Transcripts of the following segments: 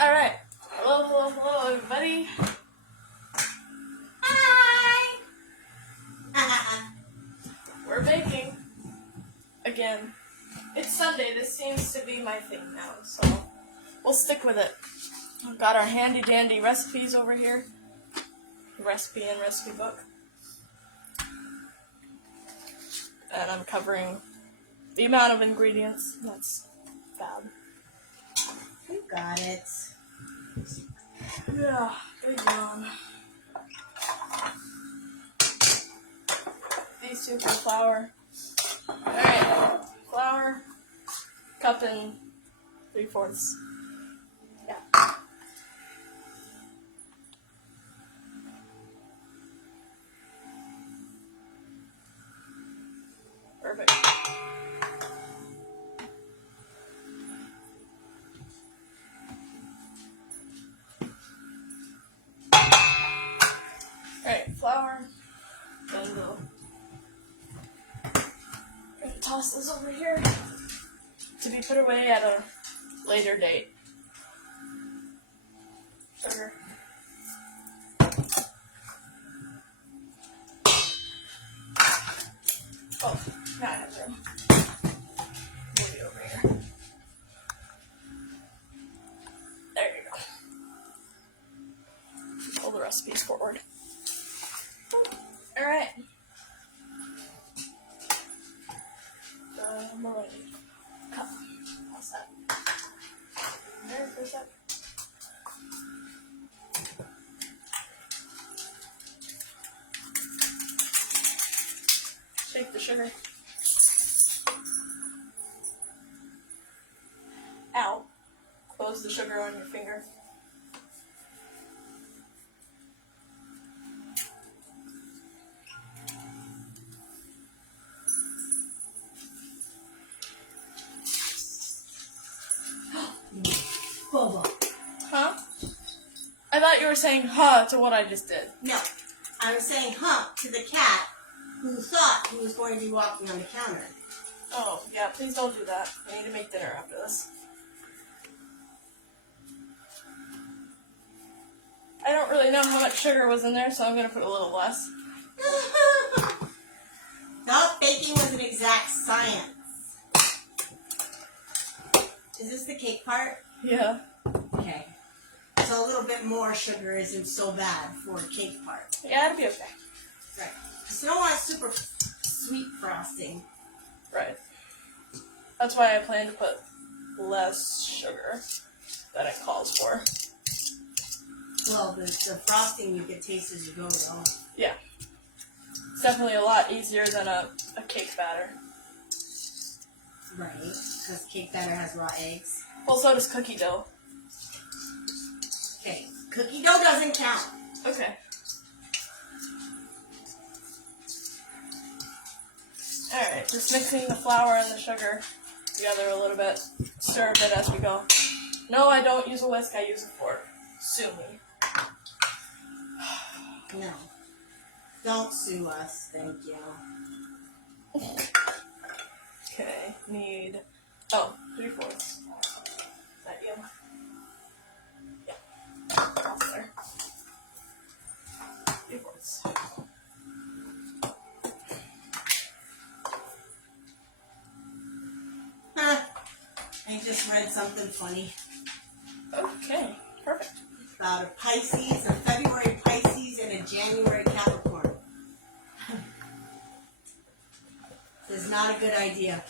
Alright. Hello, everybody. Hi! We're baking. Again. It's Sunday. This seems to be my thing now, so we'll stick with it. We've got our handy dandy recipes over here. Recipe and recipe book. And I'm covering the amount of ingredients. That's bad. You got it. Yeah, big yawn. These two for flour. Alright, flour, cup and 3/4. Yeah. Perfect. Alright, flour. Then we'll toss this over here to be put away at a later date. Sugar. Oh, now I have room. Move it over here. There you go. Pull the recipes forward. Alright. More cup. How's that? There for a sec. Shake the sugar. Ow. Close the sugar on your finger. Bobo. Huh? I thought you were saying huh to what I just did. No, I was saying hump to the cat who thought he was going to be walking on the counter. Oh, yeah, please don't do that. I need to make dinner after this. I don't really know how much sugar was in there, so I'm going to put a little less. Thought baking was an exact science. Is this the cake part? Yeah. Okay. So a little bit more sugar isn't so bad for a cake part. Yeah, it'll be okay. Right. So you don't want super sweet frosting. Right. That's why I plan to put less sugar than it calls for. Well, the frosting you can taste as you go, though. Yeah. It's definitely a lot easier than a cake batter. Right. Because cake batter has raw eggs. Well, so does cookie dough. Okay. Cookie dough doesn't count. Okay. Alright, just mixing the flour and the sugar together a little bit. Stir a bit as we go. No, I don't use a whisk, I use a fork. Sue me. No. Don't sue us, thank you. Okay, need... Oh, 3/4. Is that you? Yeah. That's there. 3/4. Huh. I just read something funny Okay, perfect. about a Pisces, a February Pisces, and a January Capricorn. This is not a good idea.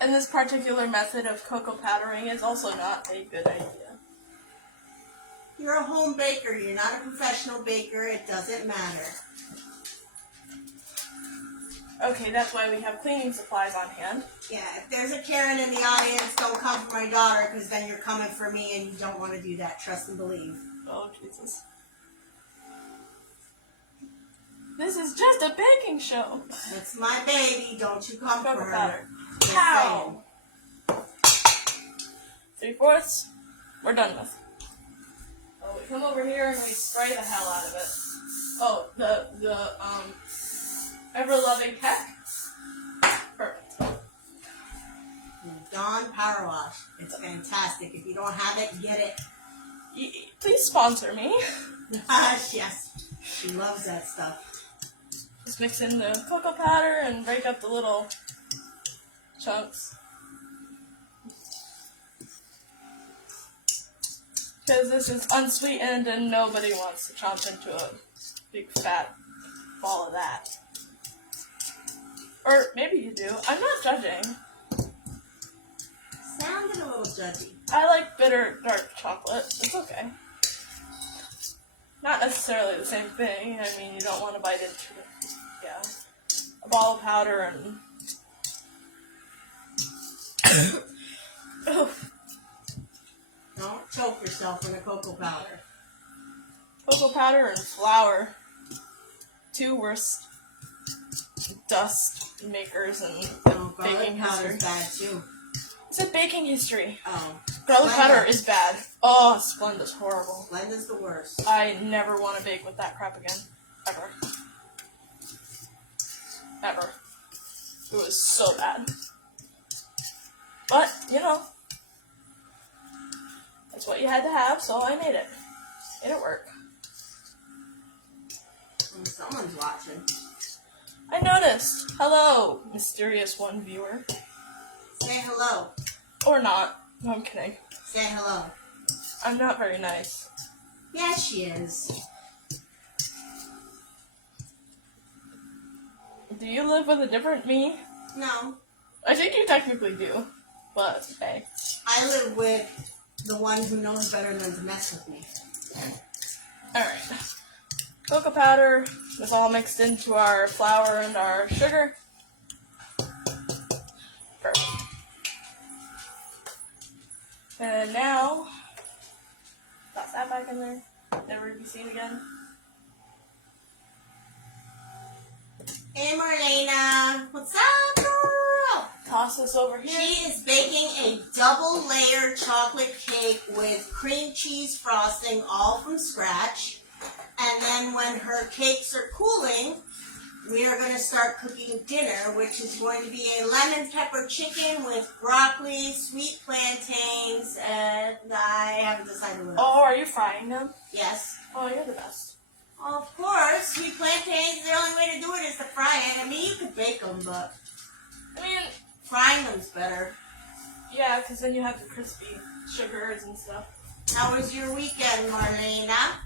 And this particular method of cocoa powdering is also not a good idea. You're a home baker. You're not a professional baker. It doesn't matter. Okay, that's why we have cleaning supplies on hand. Yeah, if there's a Karen in the audience, don't come for my daughter, because then you're coming for me, and you don't want to do that. Trust and believe. Oh, Jesus. This is just a baking show. It's my baby. Don't you come Cocoa for her. powder. Just Pow! 3/4. We're done with. Oh, we come over here and we spray the hell out of it. Oh, the ever-loving heck. Perfect. Dawn Power Wash. It's fantastic. If you don't have it, get it. Please sponsor me. Yes. She loves that stuff. Just mix in the cocoa powder and break up the little chunks. Because this is unsweetened and nobody wants to chomp into a big fat ball of that. Or maybe you do. I'm not judging. Sounded a little judgy. I like bitter dark chocolate. It's okay. Not necessarily the same thing. I mean, you don't want to bite into it. Yeah. A ball of powder and... Oh. Don't choke yourself with a cocoa powder. Cocoa powder and flour. Two worst dust makers in No, garlic baking powder's history. bad too. It's a baking history. Oh. Garlic Splenda. powder is bad. Oh, Splenda's horrible. Splenda's the worst. I never want to bake with that crap again. Ever. Ever. It was so bad. But, you know, that's what you had to have, so I made it. Made it work. Someone's watching. I noticed. Hello, mysterious one viewer. Say hello. Or not. No, I'm kidding. Say hello. I'm not very nice. Yeah, she is. Do you live with a different me? No. I think you technically do. But, hey. I live with the one who knows better than to mess with me. Alright. Cocoa powder is all mixed into our flour and our sugar. Perfect. And now, toss that back in there. Never to be seen again. Hey, Marlena. What's up, girl? Toss this over here. She is baking a double layer chocolate cake with cream cheese frosting, all from scratch. And then when her cakes are cooling, we are going to start cooking dinner, which is going to be a lemon pepper chicken with broccoli, sweet plantains, and I haven't decided what else. Oh, are you frying them? Yes. Oh, you're the best. Of course, sweet plantains, the only way to do it is to fry it. I mean, you could bake them, but I mean, frying them's better. yeah, because then you have the crispy sugars and stuff. How was your weekend, Marlena?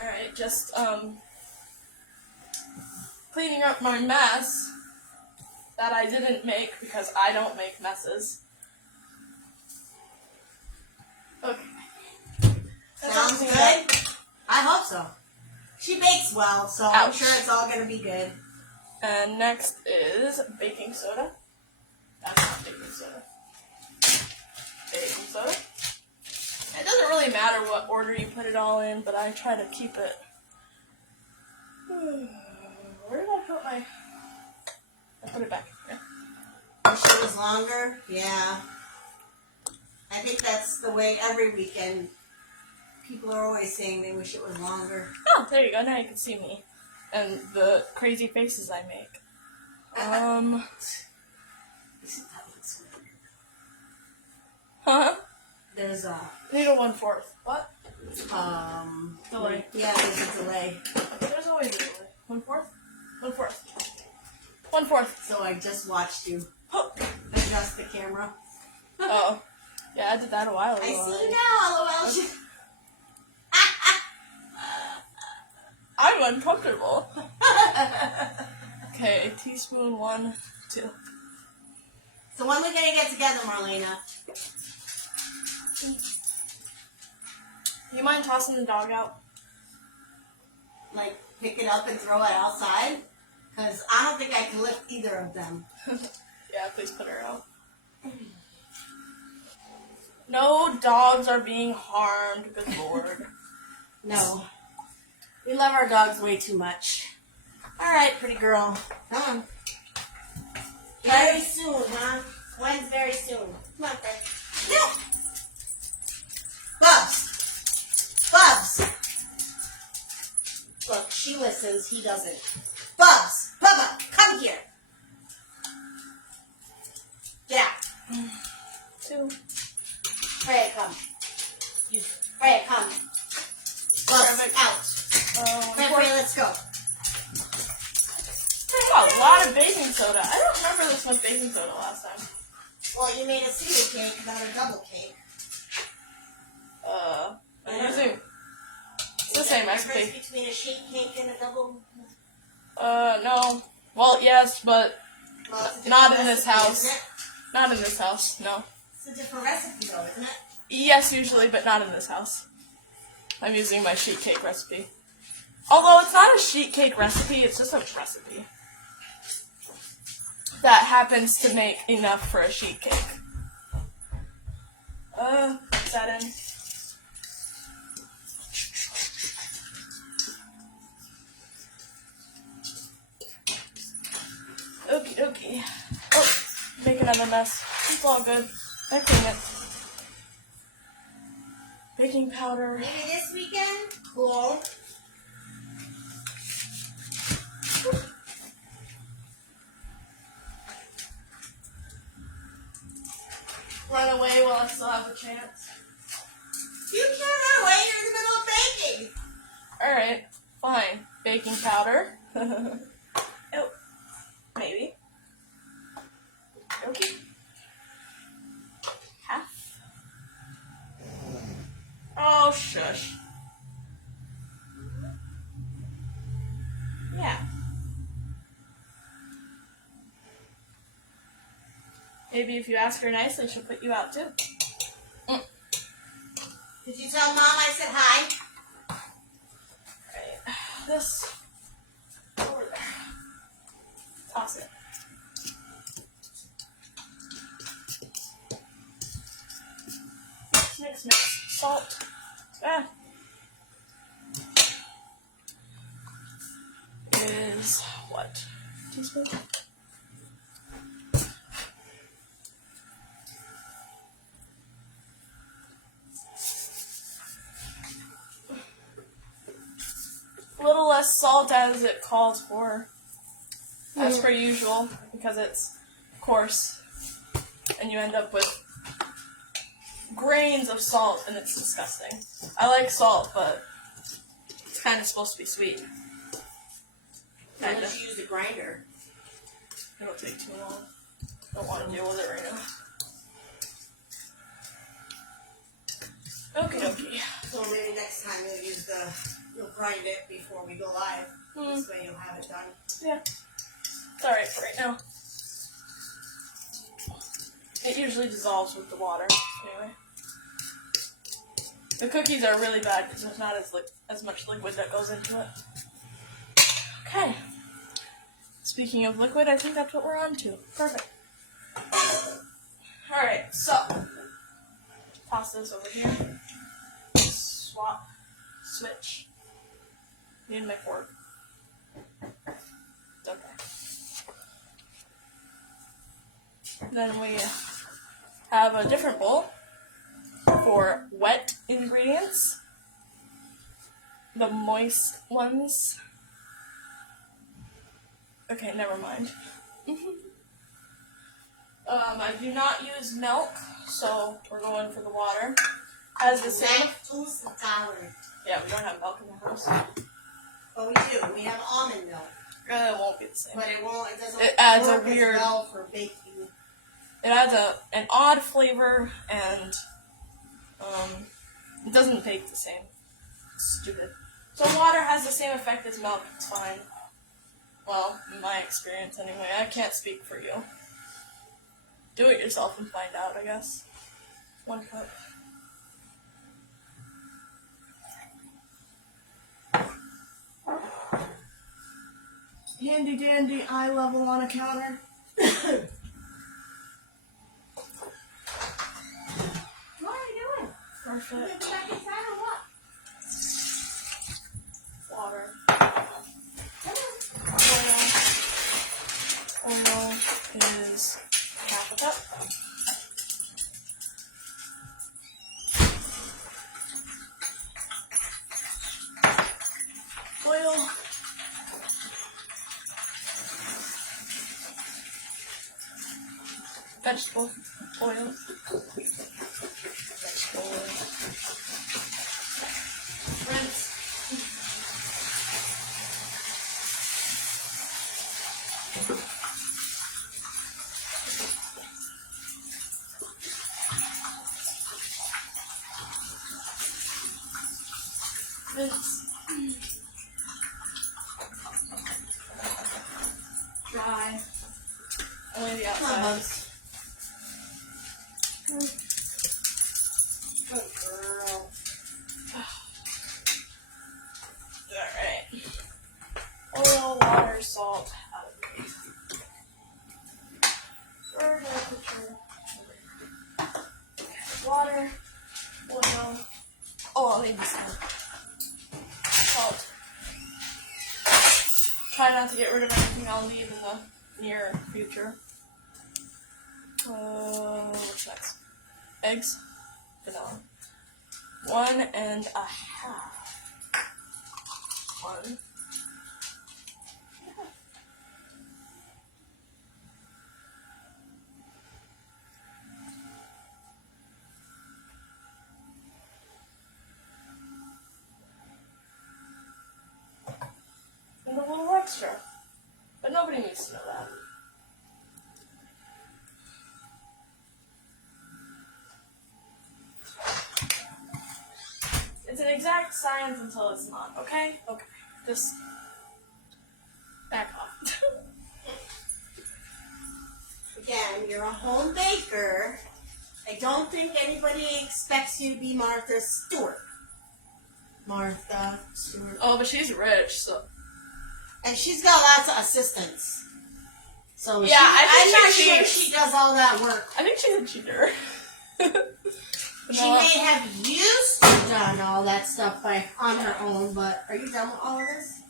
Alright, just, cleaning up my mess that I didn't make because I don't make messes. Okay. Sounds good? I hope so. She bakes well, so I'm Ouch. sure it's all going to be good. And next is baking soda. That's not baking soda. Baking soda. It doesn't really matter what order you put it all in, but I try to keep it. Where did I put my... I put it back here. Wish it was longer? Yeah. I think that's the way every weekend. People are always saying they wish it was longer. Oh, there you go. Now you can see me. And the crazy faces I make. Huh? There's a, Need a 1/4. What? delay. Yeah, there's a delay. There's always a delay. 1/4? 1/4. 1/4. So I just watched you adjust the camera. Oh. Yeah, I did that a while ago. I see already. you now, LOL. I'm uncomfortable. Okay, teaspoon 1, 2. So when we gonna get together, Marlena? You mind tossing the dog out? Like, pick it up and throw it outside? Because I don't think I can lift either of them. Yeah, please put her out. No dogs are being harmed, good lord. No. We love our dogs way too much. Alright, pretty girl. Come on. Very soon, huh? When's very soon? Come on, Fred. No! Bubs! Bubs! Look, she listens, he doesn't. Bubs! Bubba, come here! Get out. Freya, come. Freya, come. Perfect. Out. Freya, let's go. A lot of baking soda. I don't remember this much baking soda last time. Well, you made a single cake, not a double cake. I'm using. It's the same recipe. Difference between a sheet cake and a double? No. Well, yes, but Well, it's a not different in this recipe, house. isn't it? Not in this house, no. It's a different recipe, though, isn't it? Yes, usually, but not in this house. I'm using my sheet cake recipe. Although it's not a sheet cake recipe, it's just a recipe that happens to make enough for a sheet cake. Put that in. Okie dokie. Oh, make another mess. It's all good. I clean it. Baking powder. Maybe this weekend? Cool. Run away while I still have the chance. You can't run away, you're in the middle of baking. Alright, fine. Baking powder. Oh, maybe. Okay. Half. Oh, shush. Yeah. Maybe if you ask her nicely, she'll put you out too. Did you tell Mom I said hi? Right. This over there. Toss it. Mix. Salt. Is what? Teaspoon? A little less salt as it calls for, as per usual, because it's coarse, and you end up with grains of salt, and it's disgusting. I like salt, but it's kind of supposed to be sweet. Why don't you use the grinder? It'll take too long. Don't want to deal with it right now. Okie dokie. So maybe next time you'll grind it before we go live. This way you'll have it done. Yeah. It's alright for right now. It usually dissolves with the water, anyway. The cookies are really bad because there's not as much liquid that goes into it. Okay. Speaking of liquid, I think that's what we're on to. Perfect. Alright, so. Toss this over here. Swap. Switch. Need my fork. It's okay. Then we have a different bowl for wet ingredients. The moist ones. Okay, never mind. I do not use milk, so we're going for the water. Has the same. Yeah, we don't have milk in the house. But we do. We have almond milk. It won't be the same. But it won't. It doesn't. It adds a work weird. as well for baking. It adds an odd flavor, and it doesn't bake the same. It's stupid. So water has the same effect as milk. It's fine. Well, in my experience anyway. I can't speak for you. Do it yourself and find out, I guess. 1 cup. Handy dandy eye level on a counter. What are you doing? Perfect. You gonna go back inside or what? Water. Come on. Oil is half a cup. Oil. vegetable oils. Vegetable oil. Rinse. Rinse. Dry. Only the outside. Good girl. Alright. Oil, water, salt. Out of it. Where did I put your... Water, oil. Oh, I'll need this one. Salt. Try not to get rid of anything I'll need in the near future. What's next? Eggs. Vanilla. 1.5. 1. And a little extra. But nobody needs to know that. It's an exact science until it's not, okay? Okay. Just back off. Again, you're a home baker. I don't think anybody expects you to be Martha Stewart. Martha Stewart. Oh, but she's rich, so. And she's got lots of assistants. So Yeah, I'm not she sure cheats. she does all that work. I think she's a cheater. She may have used to done all that stuff on her own, but are you done with all of this?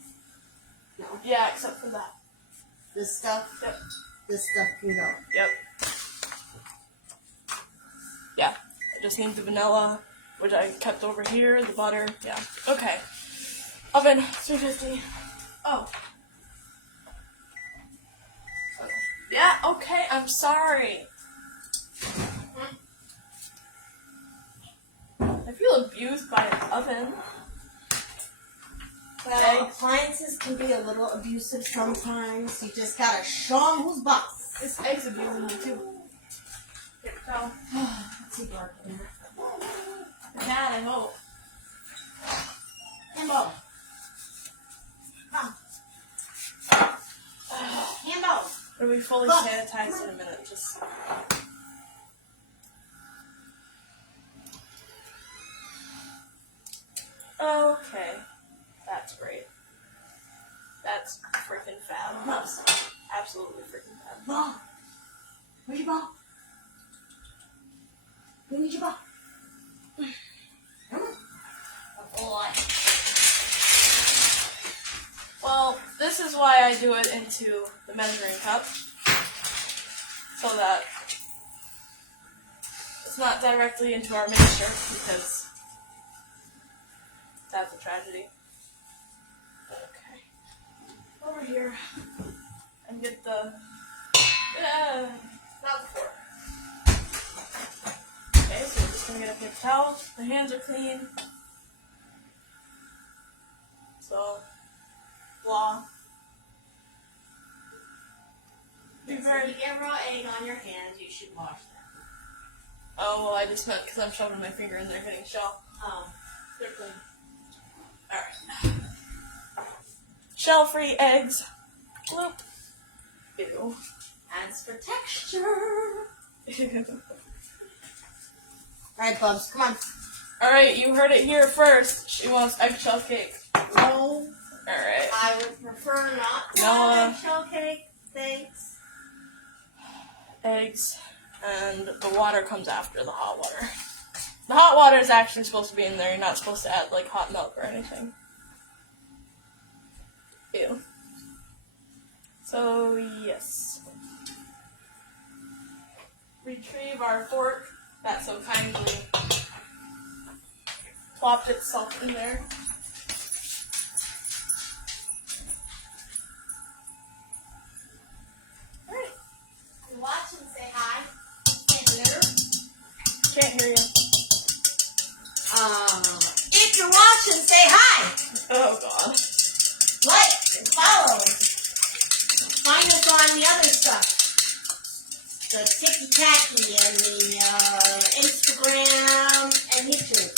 No. Yeah, except for that. This stuff? Yep. This stuff can go. Yep. Yeah. I just need the vanilla, which I kept over here, the butter. Yeah. Okay. Oven, 350. Oh. Yeah, okay, I'm sorry. I feel abused by an oven. Well, appliances can be a little abusive sometimes. You just gotta show them who's boss. This egg's abusing me too. Here, go. Let's see, Bart. Dad, I hope. Himbo. Come. Himbo. It'll be fully Look. sanitized in a minute. Just. Okay. That's great. That's freaking fabulous. Absolutely freaking fabulous. Ball. Where's your ball? We need your ball. Come on. Oh, boy. Well, this is why I do it into the measuring cup. So that it's not directly into our mixture, because that's a tragedy. Okay. Over here. And get the... not the fork. Okay, so we're just going to get a paper towel. The hands are clean. So... blah. So if you get raw egg on your hands, you should wash them. Oh, well, I just meant because I'm shoving my finger in there getting shell. Oh. They're clean. Alright. Shell-free eggs. Bloop. Ew. Adds for texture. Alright, Bubs, come on. Alright, you heard it here first. She wants eggshell cake. No. Alright. I would prefer not to Noah. have eggshell cake. Thanks. Eggs. And the water comes after the hot water. The hot water is actually supposed to be in there. You're not supposed to add, like, hot milk or anything. Ew. So, yes. Retrieve our fork that so kindly plopped itself in there. Alright. Watch and say hi. can't hear you. If you're watching, say hi. Oh god. Like and follow. Find us on the other stuff. The Tiki-Taki and the Instagram and YouTube.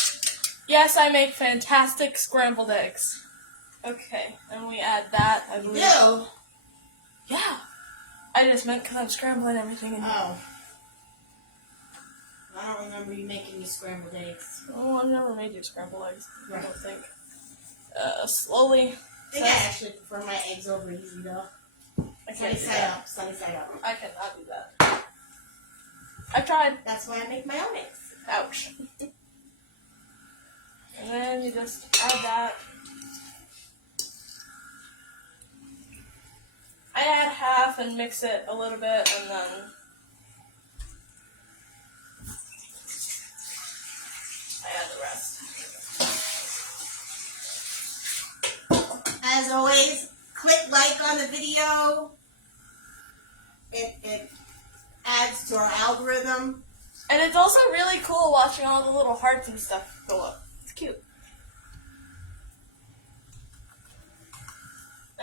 Yes, I make fantastic scrambled eggs. Okay, and we add that, I believe. No. Yeah. I just meant because I'm scrambling everything in here. Oh. I don't remember you making me scrambled eggs. Oh, I've never made you scrambled eggs. I Right. don't think. Slowly. I think I actually prefer my eggs over easy though. I Sunny can't do side that. up, sunny side up. I cannot do that. I tried. That's why I make my own eggs. Ouch. And then you just add that. I add half and mix it a little bit, and then I add the rest. As always, click like on the video. It adds to our algorithm. And it's also really cool watching all the little hearts and stuff go up. It's cute.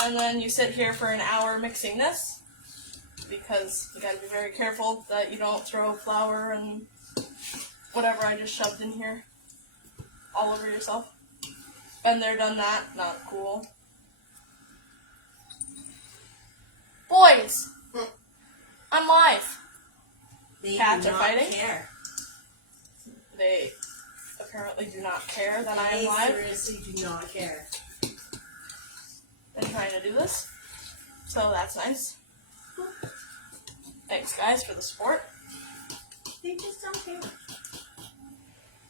And then you sit here for an hour mixing this, because you gotta be very careful that you don't throw flour and whatever I just shoved in here all over yourself. And they're done that, not cool. Boys! I'm live. They Cats do are not fighting? care. They apparently do not care that I They am live. seriously do not care. And trying to do this. So that's nice. Thanks guys for the support. They just don't care.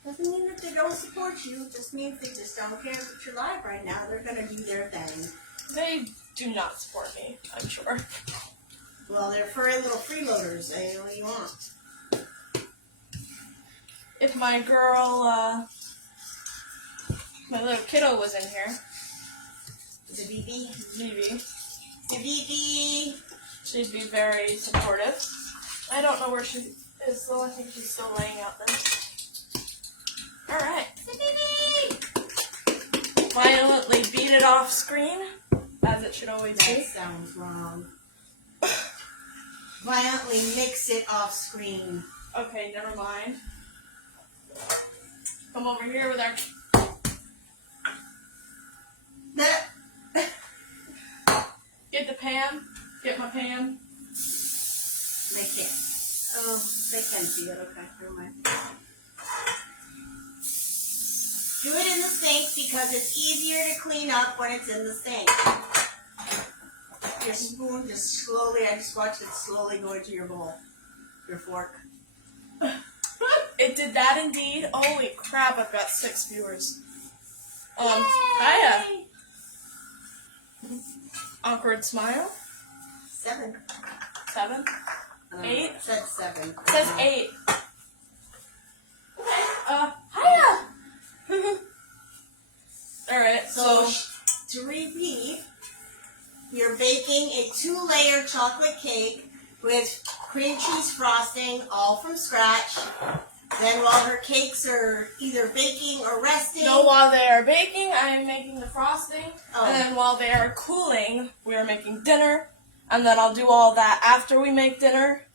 Doesn't mean that they don't support you. It just means they just don't care that you're live right now. They're gonna do their thing. They do not support me, I'm sure. Well, they're furry little freeloaders. What do you want? If my girl, my little kiddo was in here, The BB? Vivi, The BB! she'd be very supportive. I don't know where she is though, I think she's still laying out there. Alright. The BB! Violently beat it off screen, as it should always That be. sounds wrong. Violently mix it off screen. Okay, never mind. Come over here with our... Get the pan. Get my pan. They can't. Oh, they can see it. Okay, never mind. Do it in the sink because it's easier to clean up when it's in the sink. Your spoon just slowly, I just watched it slowly go into your bowl. Your fork. It did that indeed. Holy crap, I've got 6 viewers. Yay! Hiya. Awkward smile. 7. 7. 8. It said 7. It says 8. Okay. Hiya. Alright, So, so to repeat, you're baking a 2-layer chocolate cake with cream cheese frosting, all from scratch. Then while her cakes are either baking or resting... no, while they are baking, I am making the frosting. Oh. And then while they are cooling, we are making dinner. And then I'll do all that after we make dinner.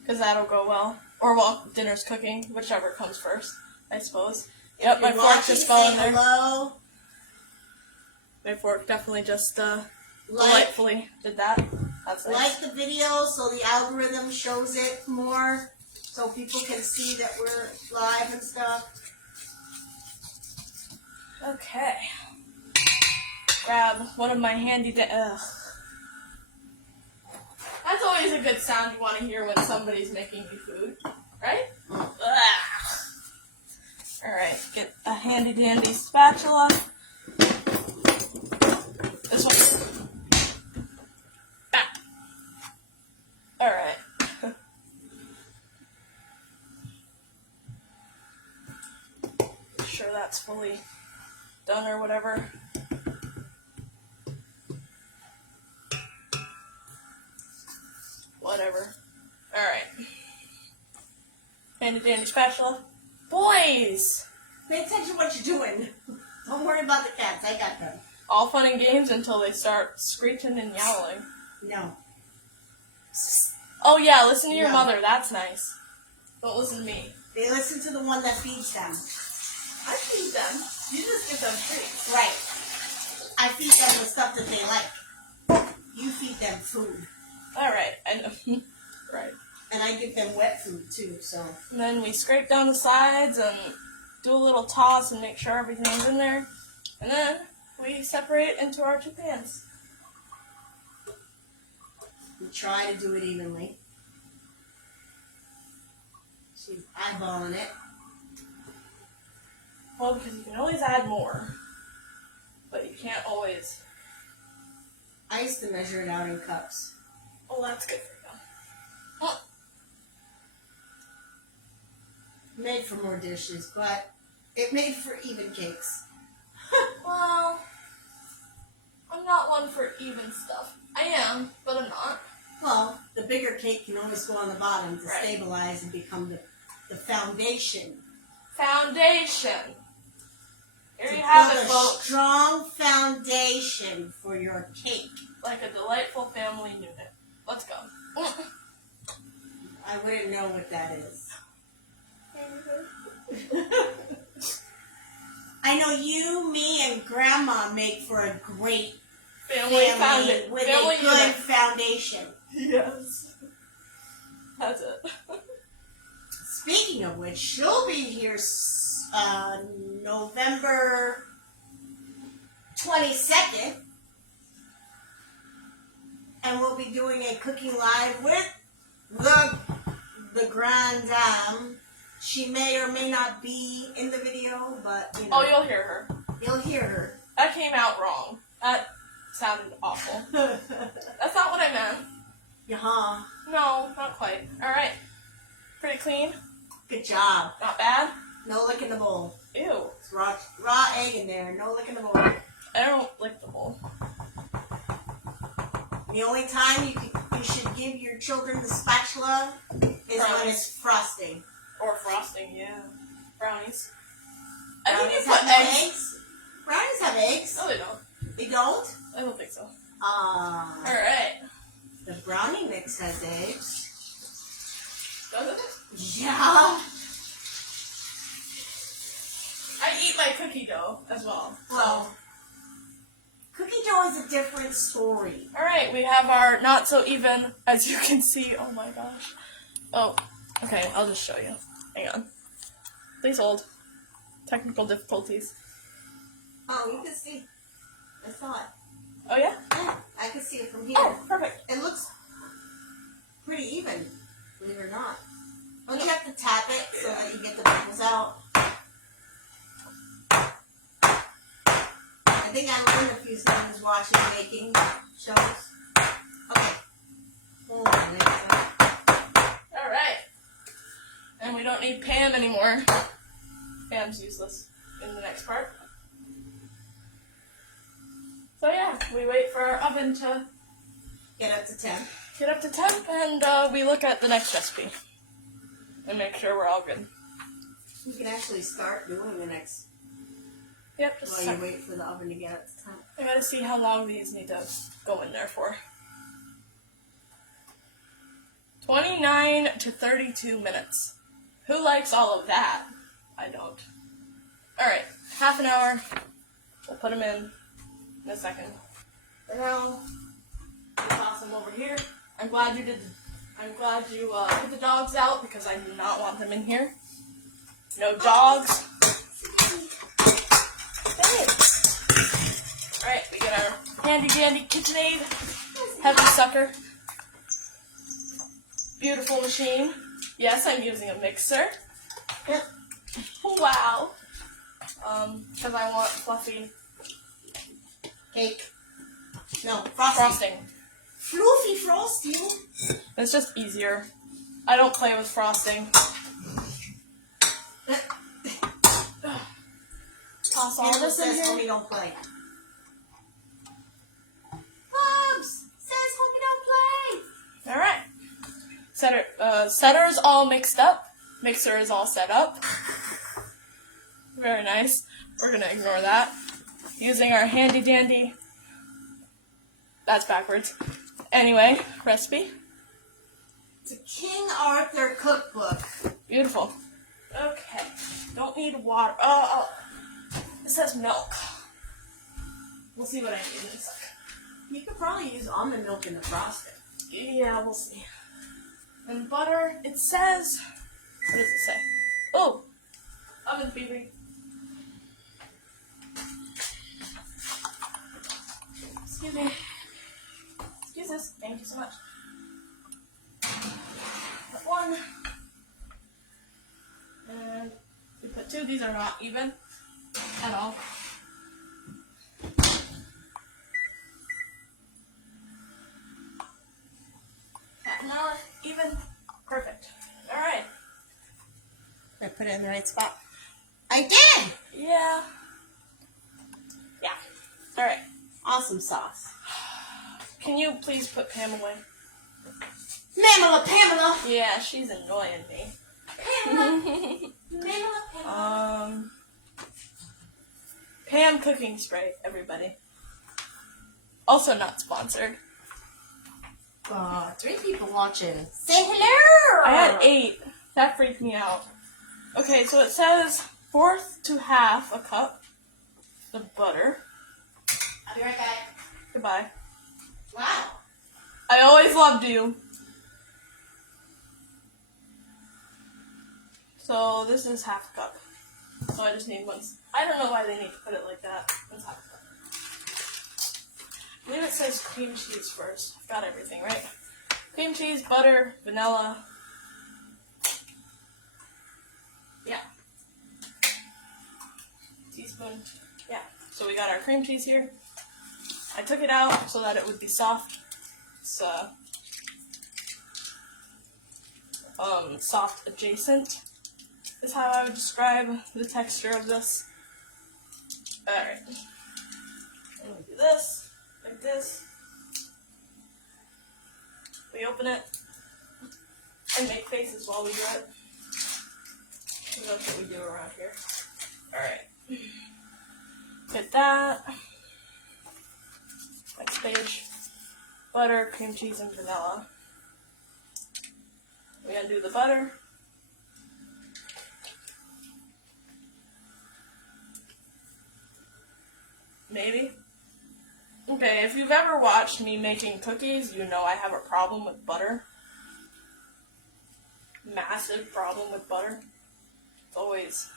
Because that'll go well. Or while dinner's cooking, whichever comes first, I suppose. If Yep, my you're fork watching, just fell in say there. hello. My fork definitely just Like, delightfully did that. That's nice. like the video so the algorithm shows it more. So people can see that we're live and stuff. Okay. Grab one of my handy ugh. That's always a good sound you want to hear when somebody's making you food, right? Alright, get a handy dandy spatula. This one. Ah. Alright. Sure that's fully done or whatever. Whatever. Alright. Handy dandy spatula. Boys! Pay attention to what you're doing. Don't worry about the cats. I got them. All fun and games until they start screeching and yowling. No. Oh yeah, listen to your No. mother. That's nice. Don't listen to me. They listen to the one that feeds them. I feed them. You just give them treats. Right. I feed them the stuff that they like. You feed them food. Alright, I know. Right. And I give them wet food too, so. And then we scrape down the sides and do a little toss and make sure everything's in there. And then we separate into our two pans. We try to do it evenly. She's eyeballing it. Well, because you can always add more. But you can't always. I used to measure it out in cups. Oh, that's good for you. Oh. Made for more dishes, but it made for even cakes. Well, I'm not one for even stuff. I am, but I'm not. Well, the bigger cake can always go on the bottom to Right. stabilize and become the foundation. Foundation. Here To you have build it, a folks. strong foundation for your cake. Like a delightful family unit. Let's go. I wouldn't know what that is. I know you, me, and Grandma make for a great Family family with family a good unit. foundation. Yes. That's it. Speaking of which, she'll be here November 22nd. And we'll be doing a cooking live with the Grand Dame. She may or may not be in the video, but you know, Oh, you'll hear her. you'll hear her. That came out wrong. That sounded awful. That's not what I meant. Yeah, No, not quite. Alright. Pretty clean. good job. Not bad. No lick in the bowl. Ew. It's raw egg in there. No lick in the bowl. I don't lick the bowl. The only time you should give your children the spatula is when it's frosting. Or frosting, yeah. Brownies. Brownies put have eggs. Brownies have eggs. No, they don't. They don't? I don't think so. Alright. Alright. The brownie mix has eggs. Does it? Yeah. I eat my cookie dough as well. Well, cookie dough is a different story. Alright, we have our not so even, as you can see. Oh my gosh. Oh, okay, I'll just show you. Hang on. Please hold. Technical difficulties. Oh, you can see. I saw it. Oh yeah? Yeah, I can see it from here. Oh, perfect. It looks pretty even, believe it or not. Don't you have to tap it so that you get the bubbles out? I think I learned a few things watching baking shows. Okay. Hold on a minute. Alright. And we don't need Pam anymore. Pam's useless in the next part. So yeah, we wait for our oven to Get up to 10. get up to temp and we look at the next recipe. And make sure we're all good. You can actually start doing the next Yep, just a while sec. you wait for the oven to get up to 10. I gotta see how long these need to go in there for. 29 to 32 minutes. Who likes all of that? I don't. Alright, half an hour. We'll put them in a second. For now, we'll toss them over here. I'm glad you put the dogs out because I do not want them in here. No dogs. Alright, we get our handy dandy KitchenAid heavy sucker. Beautiful machine. Yes, I'm using a mixer. Wow. Because I want fluffy Cake. No, frosting. frosting. Fluffy frosting. It's just easier. I don't play with frosting. Toss all Angela this in says here. homie don't play. Bubs says homie don't play. Alright. Setter's all mixed up. mixer is all set up. Very nice. We're going to ignore that. Using our handy dandy, that's backwards. Anyway, recipe. It's a King Arthur cookbook. Beautiful. Okay. Don't need water. Oh. It says milk. We'll see what I need in a second. You could probably use almond milk in the frosting. Yeah, we'll see. And butter, it says, what does it say? Oh, oven's beeping. Excuse me. Excuse us. Thank you so much. Put one. And we put two. These are not even at all. Now even. Perfect. All right. I put it in the right spot. I did! Yeah. Yeah. All right. Awesome sauce. Can you please put Pam away? Pamela! Yeah, she's annoying me. Pamela. Pam cooking spray, everybody. Also not sponsored. 3 people watching. Say hello! I had 8. That freaked me out. Okay, so it says 1/4 to 1/2 a cup of butter. I'll be right back. Goodbye. Wow. I always loved you. So this is 1/2 cup. So I just need one. I don't know why they need to put it like that. It's 1/2 cup. I believe it says cream cheese first. I've got everything, right? Cream cheese, butter, vanilla. Yeah. Teaspoon. Yeah. So we got our cream cheese here. I took it out so that it would be soft. It's soft adjacent is how I would describe the texture of this. Alright. I'm gonna do this, like this. We open it and make faces while we do it. So that's what we do around here. Alright. Get that. Next page. Butter, cream cheese, and vanilla. We're gonna do the butter. Maybe. Okay, if you've ever watched me making cookies, you know I have a problem with butter. Massive problem with butter. It's always.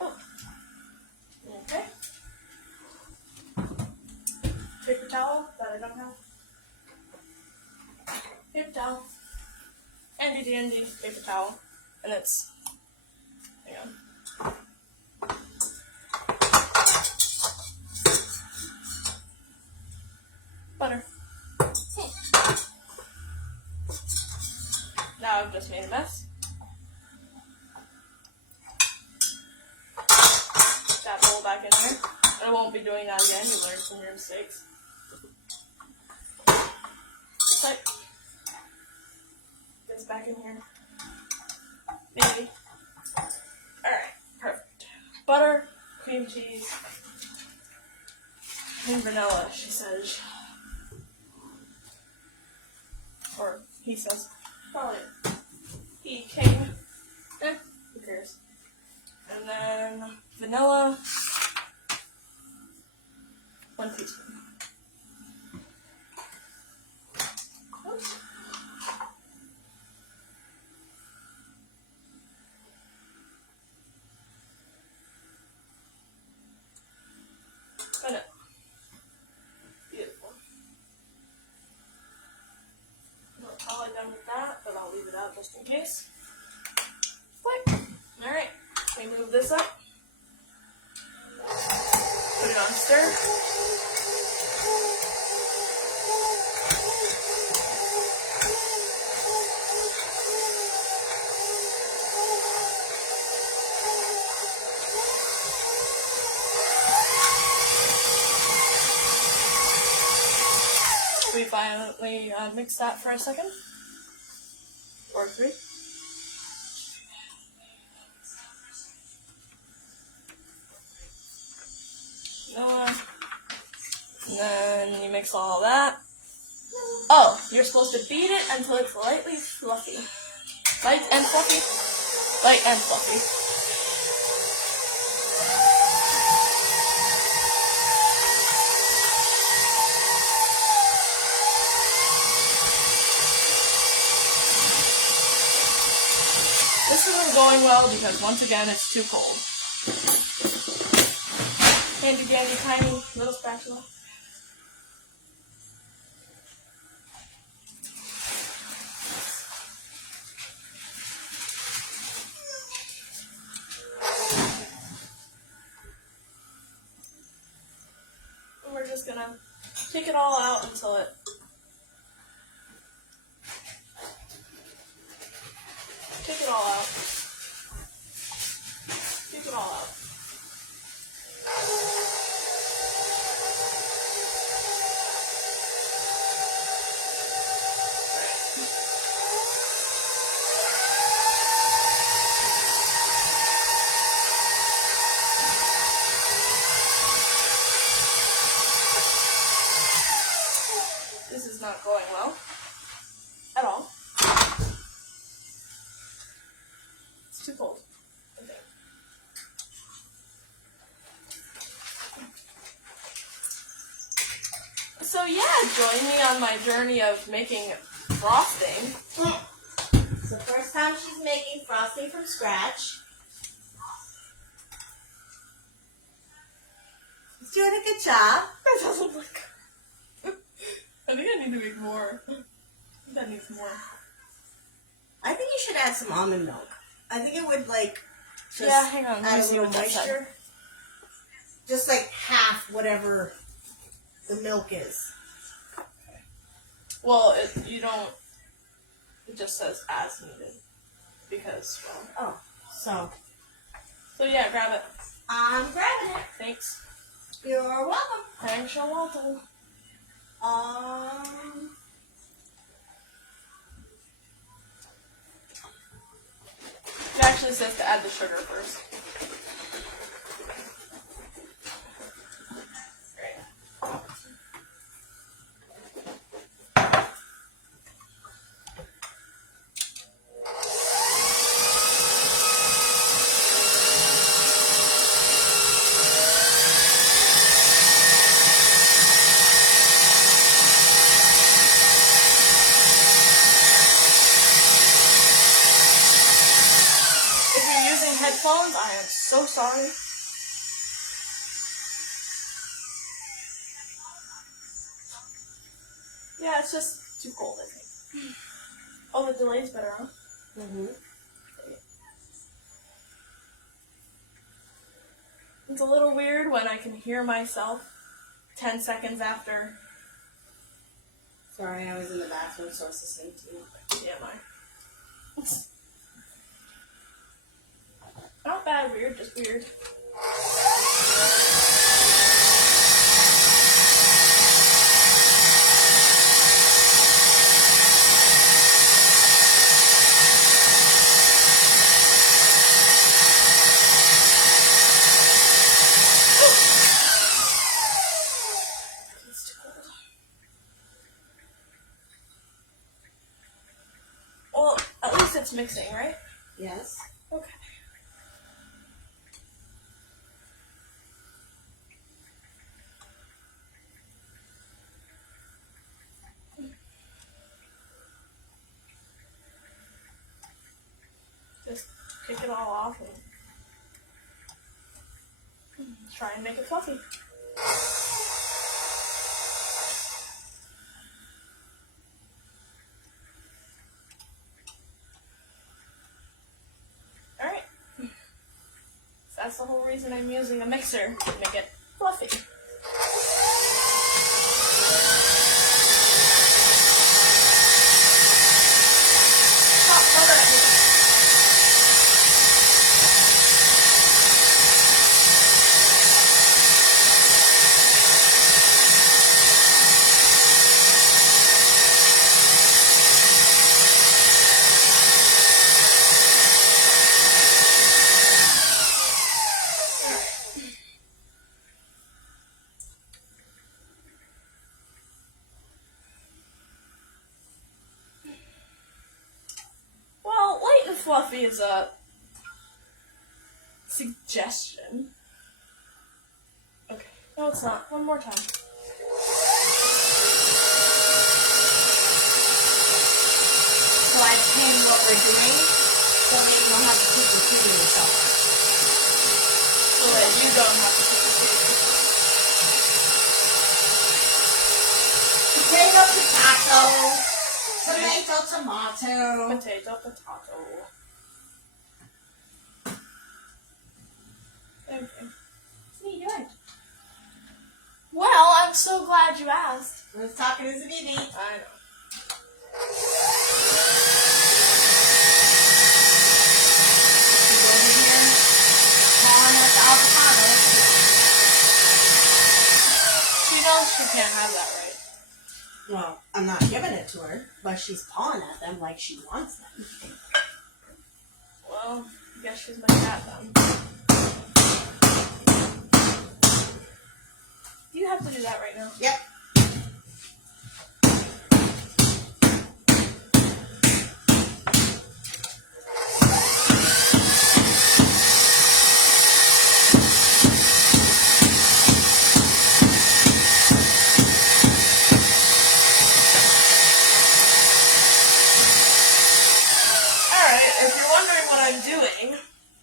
Oh. Okay. Paper towel that I don't have. Paper towel. Handy dandy paper towel. And it's. Hang on. Butter. Now I've just made a mess. Put that bowl back in there. I won't be doing that again. You learn from your mistakes. Put this back in here. Maybe. Alright, perfect. Butter, cream cheese, and vanilla, she says. Or he says. Probably he came. Who cares? And then vanilla. 1 teaspoon. Oops. Oh no. Beautiful. I'm not totally done with that, but I'll leave it out just in case. Like, alright. We move this up. Put it on stir. We violently mix that for a second. or 3. And then you mix all that. Oh, you're supposed to beat it until it's lightly fluffy. Light and fluffy. Light and fluffy. This isn't going well because once again it's too cold. Handy dandy tiny little spatula. And we're just gonna take it all out until it take it all out. Take it all out. This is not going well at all. It's too cold, I think. So yeah, join me on my journey of making frosting. It's the first time she's making frosting from scratch. She's doing a good job. That doesn't look good. I think I need to make more. I think that needs more. I think you should add some almond milk. I think it would just Yeah, hang on. Let add me a see little what that said. moisture. Just half whatever the milk is. Well, you don't. It just says as needed because well. Oh, So yeah, grab it. I'm grabbing it. Thanks. You're welcome. Thanks, you're welcome. It actually says to add the sugar first. If you're using headphones, I am so sorry. Yeah, it's just too cold, I think. Oh, the delay's better, huh? Mm-hmm. It's a little weird when I can hear myself 10 seconds after. Sorry, I was in the bathroom, so it's the same too. TMI. Not bad, weird, just weird. It's too cold. Well, at least it's mixing, right? Yes. Okay. Just kick it all off and try and make it fluffy. Alright. That's the whole reason I'm using a mixer, to make it fluffy. Stop, throw that at me. fluffy is a suggestion. Okay. No, it's not. One more time. So I explained what we're doing, so that you don't have to keep repeating yourself. So that you don't have to keep repeating. Potato, potato. Tomato, tomato. Potato, potato. Okay. What are you doing? Well, I'm so glad you asked. I was talking to Zabidi. I know. She's over here pawing at the avocados. She knows she can't have that, right? Well, I'm not giving it to her, but she's pawing at them like she wants them. Well, I guess she's my cat then. Do you have to do that right now? Yep.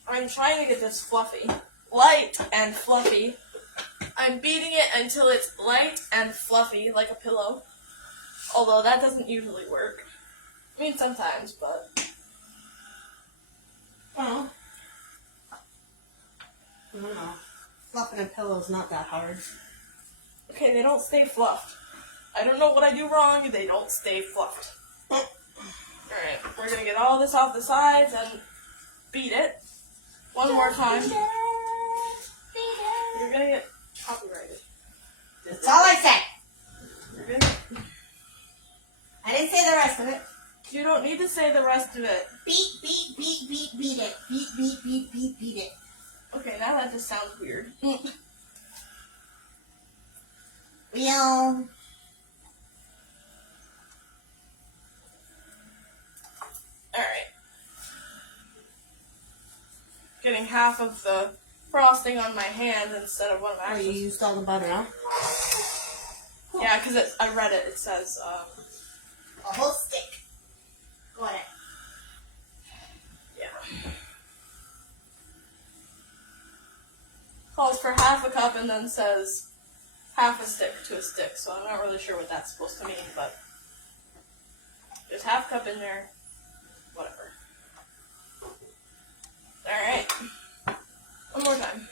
I'm trying to get this fluffy. Light and fluffy. I'm beating it until it's light and fluffy, like a pillow. Although that doesn't usually work. I mean, sometimes, but... Well, I don't know. Fluffing a pillow is not that hard. Okay, they don't stay fluffed. I don't know what I do wrong, they don't stay fluffed. Alright, we're gonna get all this off the sides and beat it. One more time. You're gonna get copyrighted. That's all I said. You're gonna... I didn't say the rest of it. You don't need to say the rest of it. Beat, beat, beat, beat, beat it. Beat, beat, beat, beat, beat it. Okay, now that just sounds weird. Well... Alright. Getting half of the frosting on my hand instead of one of Oh, actually. you used all the butter, huh? Cool. Yeah, because I read it. It says, A whole stick. Got it. yeah. Calls for half a cup and then says half a stick to a stick, so I'm not really sure what that's supposed to mean, but there's half cup in there. Whatever. Alright. One more time.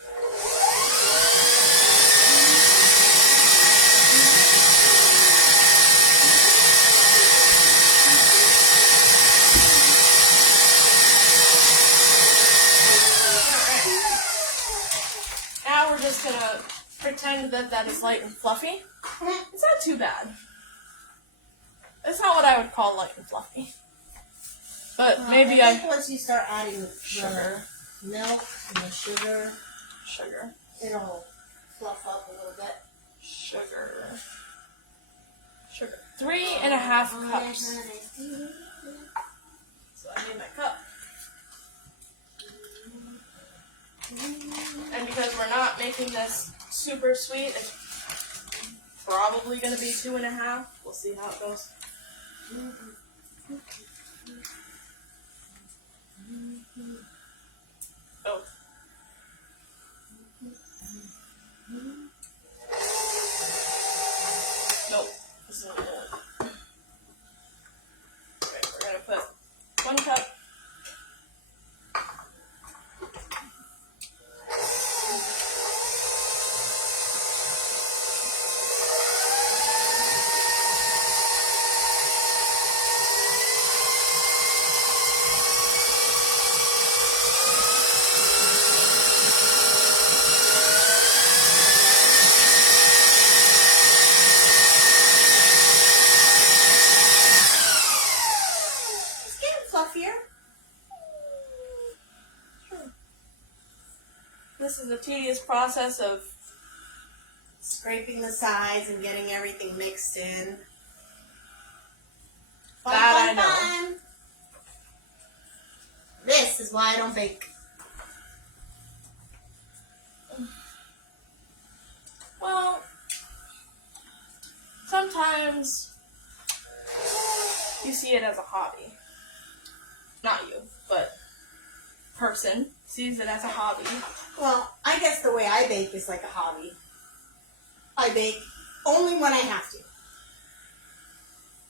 Now we're just gonna pretend that that is light and fluffy. It's not too bad. It's not what I would call light and fluffy. But maybe I think once you start adding sugar. the milk and the sugar, it'll fluff up a little bit. Sugar. 3.5 cups. So I need my cup. And because we're not making this super sweet, it's probably going to be 2.5. We'll see how it goes. Oh. Nope. This isn't good. Okay, we're going to put 1 cup. This is a tedious process of Scraping the sides and getting everything mixed in. That I know. This is why I don't bake. Well, sometimes you see it as a hobby. Not you, but person sees it as a hobby. Well, I guess the way I bake is like a hobby. I bake only when I have to.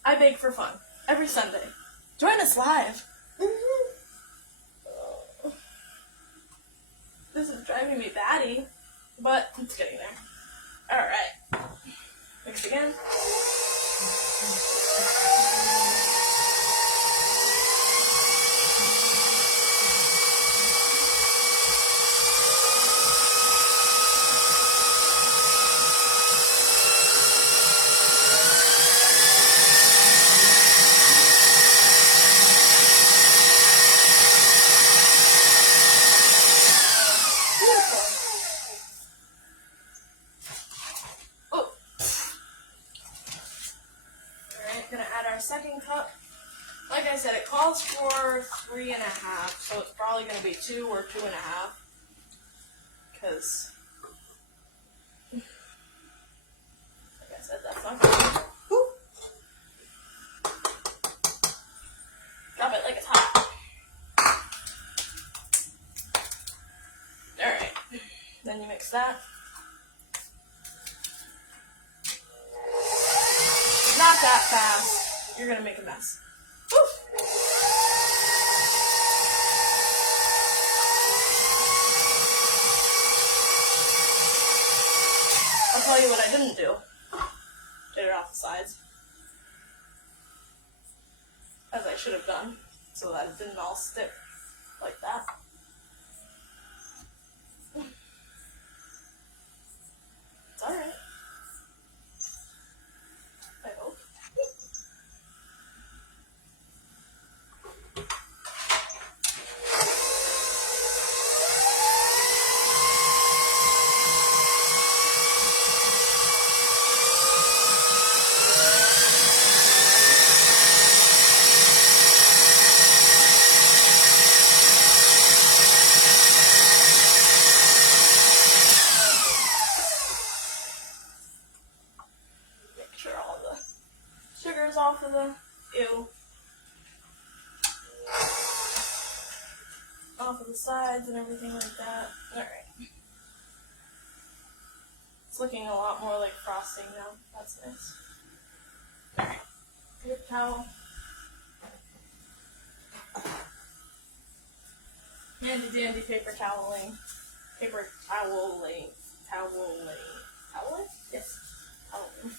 I bake for fun every Sunday. Join us live. This is driving me batty, but it's getting there. Alright. Mix again. Gonna add our second cup. Like I said, it calls for 3.5, so it's probably gonna be 2 or 2.5. Because, like I said, that's not good. Drop it like it's hot. Alright. Then you mix that. Not that fast. You're gonna make a mess. Woo. I'll tell you what I didn't do. Get it off the sides. As I should have done, so that it didn't all stick like that. It's alright. I hope. Make sure all the sugar's off of the off of the sides and everything like that. Alright. It's looking a lot more like frosting now. That's nice. Alright. Paper towel. Handy dandy paper toweling. Paper toweling. Toweling. Toweling? Yes. Toweling.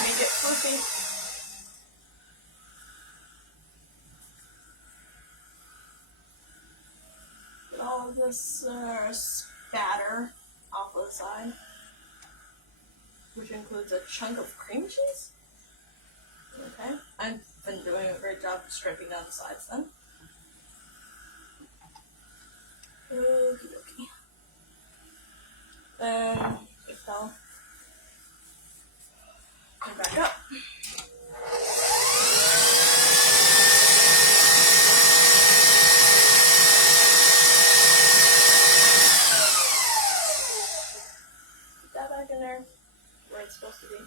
Make it fluffy. Get all of this spatter off of the side, which includes a chunk of cream cheese. Okay, I've been doing a great job of scraping down the sides then. Okie dokie. Then it fell. And back up. Put that back in there where it's supposed to be.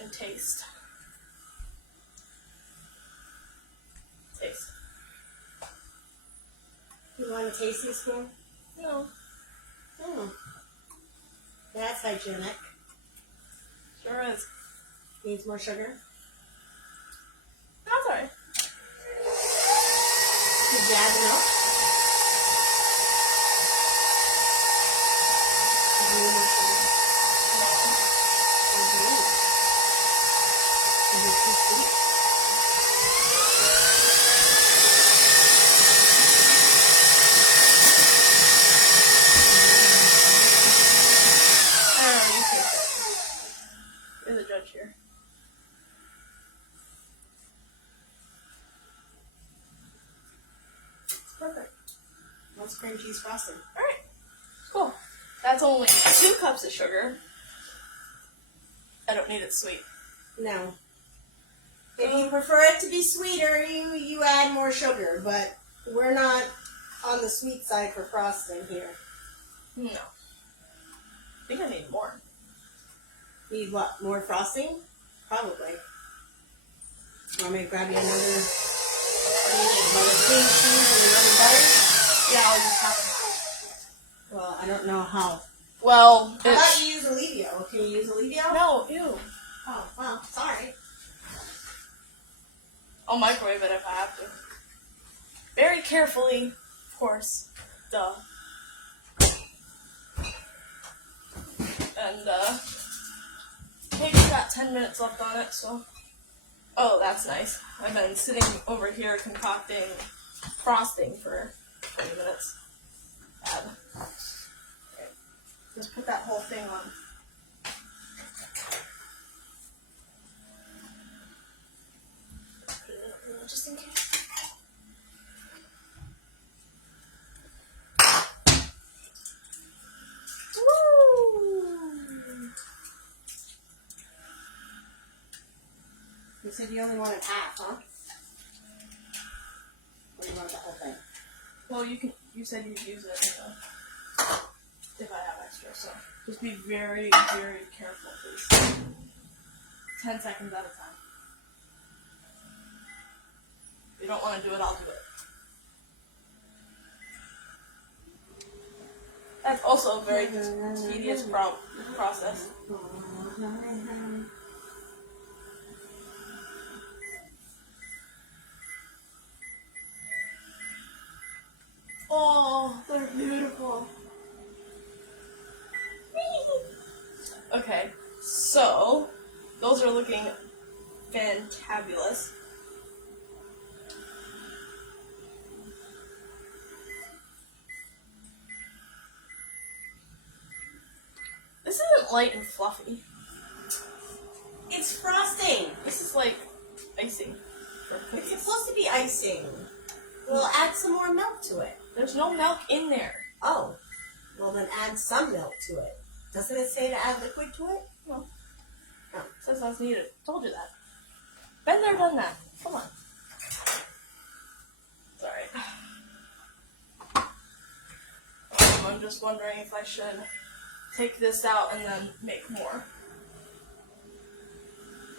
And taste. Taste. You want a tasting spoon? No. Oh. That's hygienic. Sure is. Needs more sugar. That's alright. Did you add milk? Did you need more sugar? What do you need? Is it too sweet? That's cream cheese frosting. Alright, cool. That's only 2 cups of sugar. I don't need it sweet. No. If you prefer it to be sweeter, you add more sugar, but we're not on the sweet side for frosting here. No. I think I need more. Need what? More frosting? Probably. Want me to grab you another cream cheese and another butter? Yeah, I'll just have it. Well, I don't know how. Well, How about you use Alivio? Can you use Alivio? No, ew. Oh, well, sorry. I'll microwave it if I have to. Very carefully, of course. Duh. And, cake's got 10 minutes left on it, so... Oh, that's nice. I've been sitting over here concocting frosting for 20 minutes. Bad. Okay. Just put that whole thing on. Put it in a little just in case. You said you only wanted half, huh? Or you want the whole thing? Well, you said you'd use it, if I have extra, so just be very, very careful, please. 10 seconds at a time. If you don't want to do it, I'll do it. That's also a very tedious process. Oh, they're beautiful. Okay, so those are looking fantabulous. This isn't light and fluffy. It's frosting. This is like icing for It's cookies. supposed to be icing. We'll add some more milk to it. There's no milk in there. Oh. Well, then add some milk to it. Doesn't it say to add liquid to it? No. Oh. It says that's needed. Told you that. Been there, done that. Come on. It's alright. I'm just wondering if I should take this out and then make more.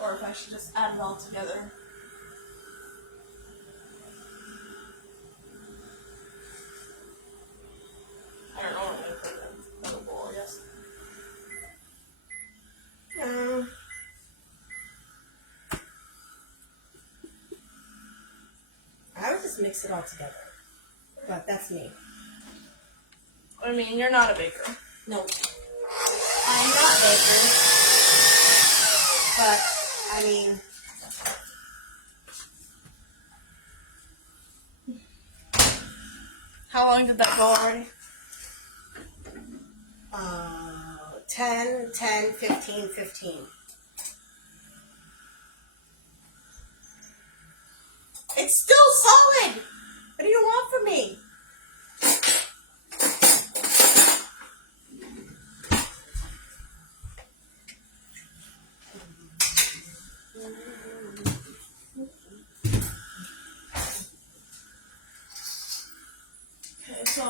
Or if I should just add it all together. I don't know what I'm going to put in the bowl, I guess. I would just mix it all together. But that's me. I mean, you're not a baker. No. I'm not baker. But, I mean... How long did that go already? 10, 10, 15, 15. It's still solid! What do you want from me? Okay, so...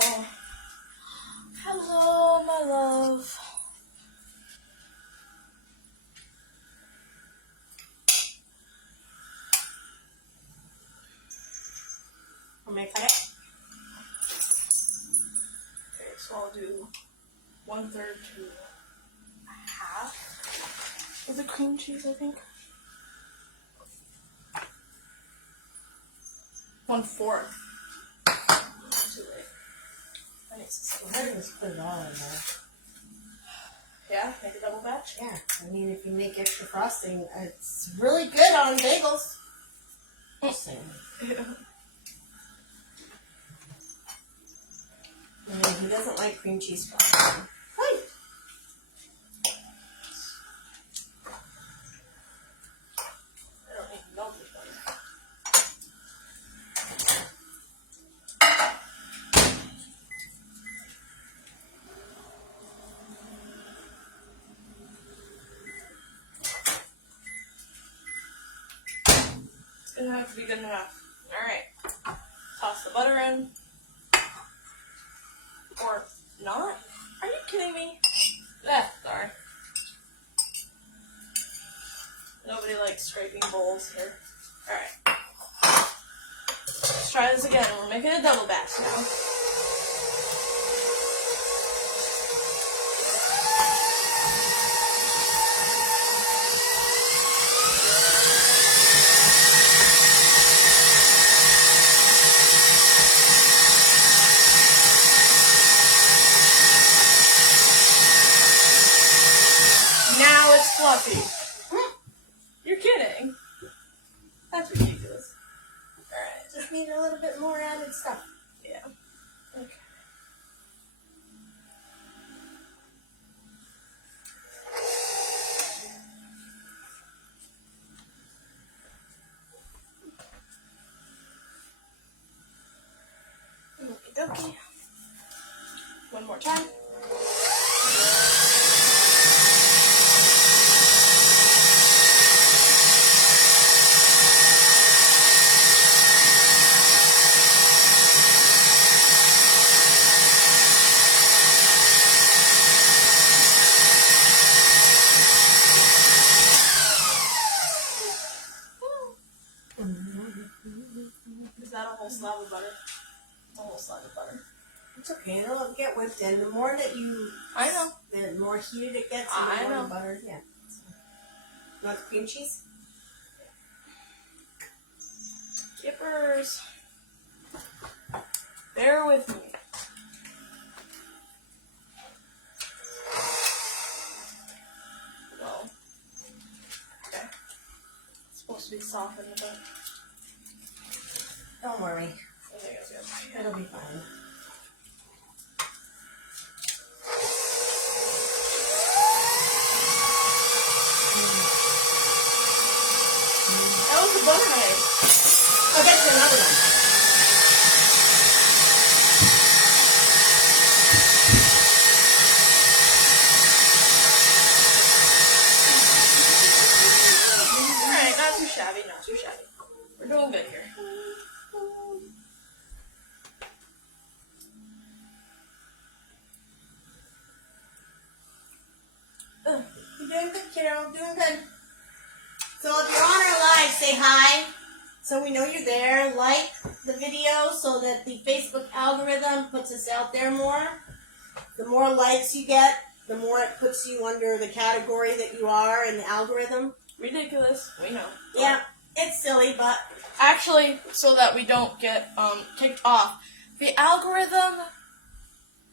Hello, my love. Want me to cut it? Okay, so I'll do 1/3 to half of the cream cheese, I think. 1/4. Too late. That needs to Go sit. ahead and just put it all in there. Yeah, make a double batch. Yeah, I mean, if you make extra frosting, it's really good on bagels. Just saying. I mean, he doesn't like cream cheese frosting. Right. I don't need melted butter. gonna have to be good enough. Alright. Toss the butter in. Or not? Are you kidding me? Sorry. Nobody likes scraping bowls here. Alright. Let's try this again. We're making a double batch now. Now it's fluffy. You're kidding. That's ridiculous. Alright. Just need a little bit more added stuff. Yeah. Okay. Okie dokie. One more time. Is that a whole slab of butter? A whole slab of butter. It's okay, it'll get whipped in. The more that you, I know. the more heated it gets, I and the more know. butter. Yeah. You want cream cheese? Yippers. Bear with me. No. Okay. It's supposed to be softened a bit. Don't worry, I think it's good. it'll be fine. That was a butter knife. I'll get you another one. Alright, not too shabby, not too shabby. We're doing good here. You're doing good, kiddo. Doing good. So if you're on our live, say hi. So we know you're there. Like the video so that the Facebook algorithm puts us out there more. The more likes you get, the more it puts you under the category that you are in the algorithm. Ridiculous. We know. Yeah, it's silly, but Actually, so that we don't get kicked off, the algorithm,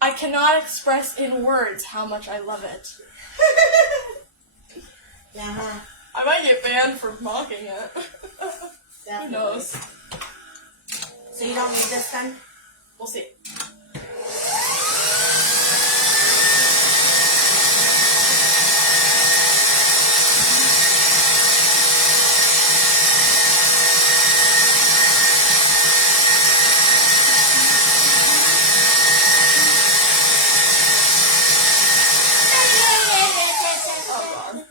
I cannot express in words how much I love it. yeah, I might get banned for mocking it. Who definitely. knows? So you don't need this then? We'll see. Oh god.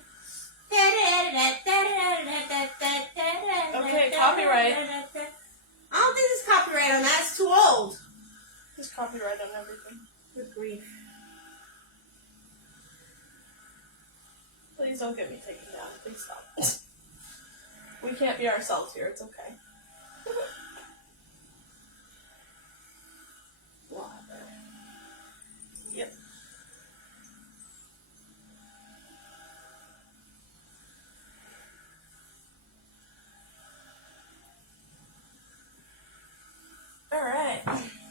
Okay, copyright. I don't think there's copyright on that. It's too old. There's copyright on everything. Good grief. Please don't get me taken down. Please stop. We can't be ourselves here. It's okay. Water. Yep. All right.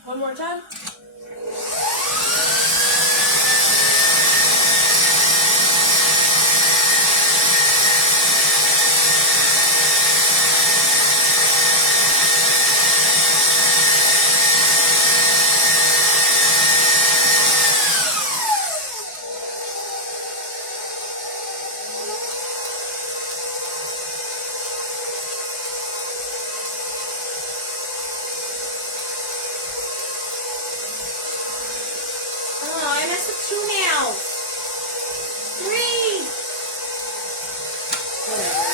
One more time. Oh, I messed up 2 nails. 3. Whatever.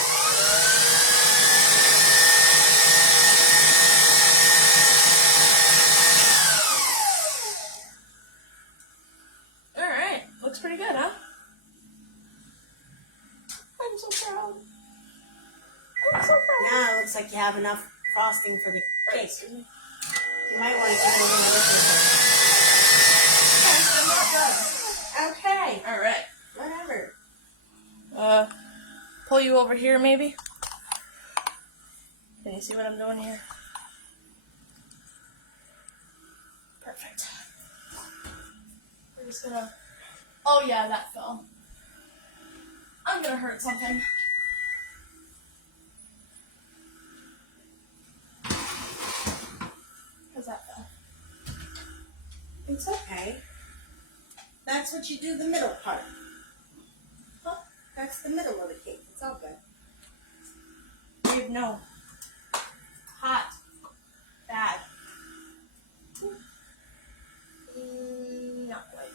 to have enough frosting for the cake. Excuse me. You might want to keep a little bit of Okay. All right. Whatever. Pull you over here, maybe. Can you see what I'm doing here? Perfect. We're just gonna. Oh yeah, that fell. I'm gonna hurt something. Cause that fell. It's okay. That's what you do the middle part. Huh? That's the middle of the cake. It's all good. Babe, no. Hot. Bad. Not quite.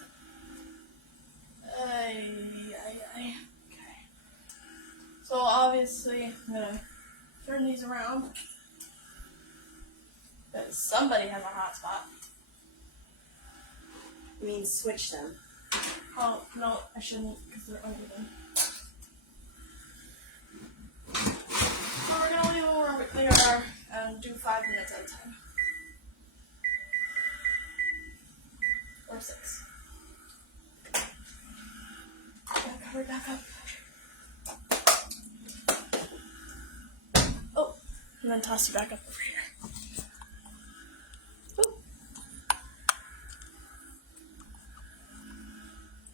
Okay. So obviously, I'm gonna turn these around. Because somebody has a hot spot. You mean switch them? Oh, no, I shouldn't, because they're uneven. So we're gonna leave them where they are and do 5 minutes at a time. Or 6. Back up. Oh, and then toss you back up over here. Ooh.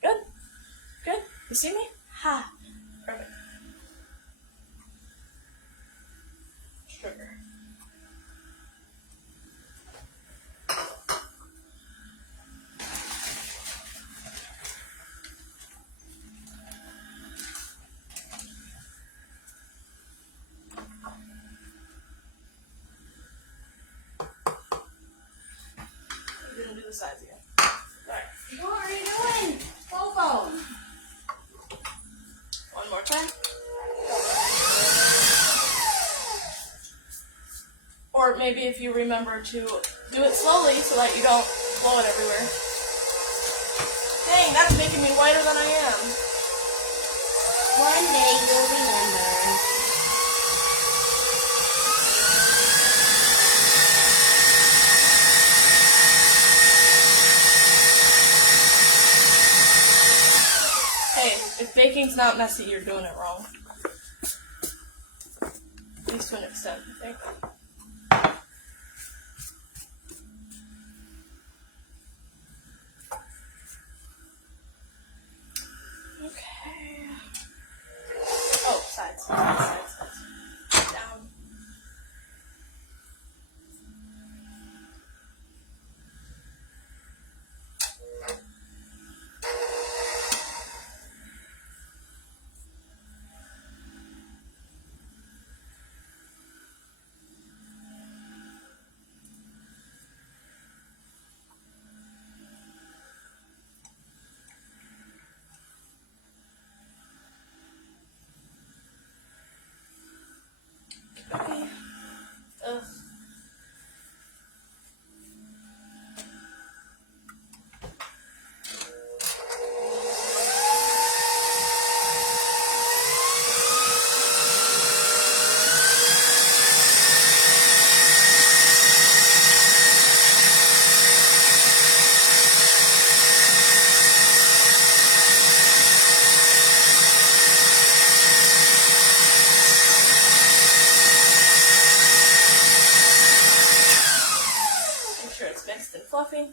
Good. Good. You see me? Ha. Perfect. Sugar. We're gonna do the sides again. Alright. What are you doing? Bobo. One more time. Or maybe if you remember to do it slowly so that you don't blow it everywhere. Dang, that's making me whiter than I am. One day you'll remember. Hey, if baking's not messy, you're doing it wrong. At least to an extent, I think. Okay. Oh, sides. Sides. Down. Okay. Ugh. Make sure it's mixed and fluffy.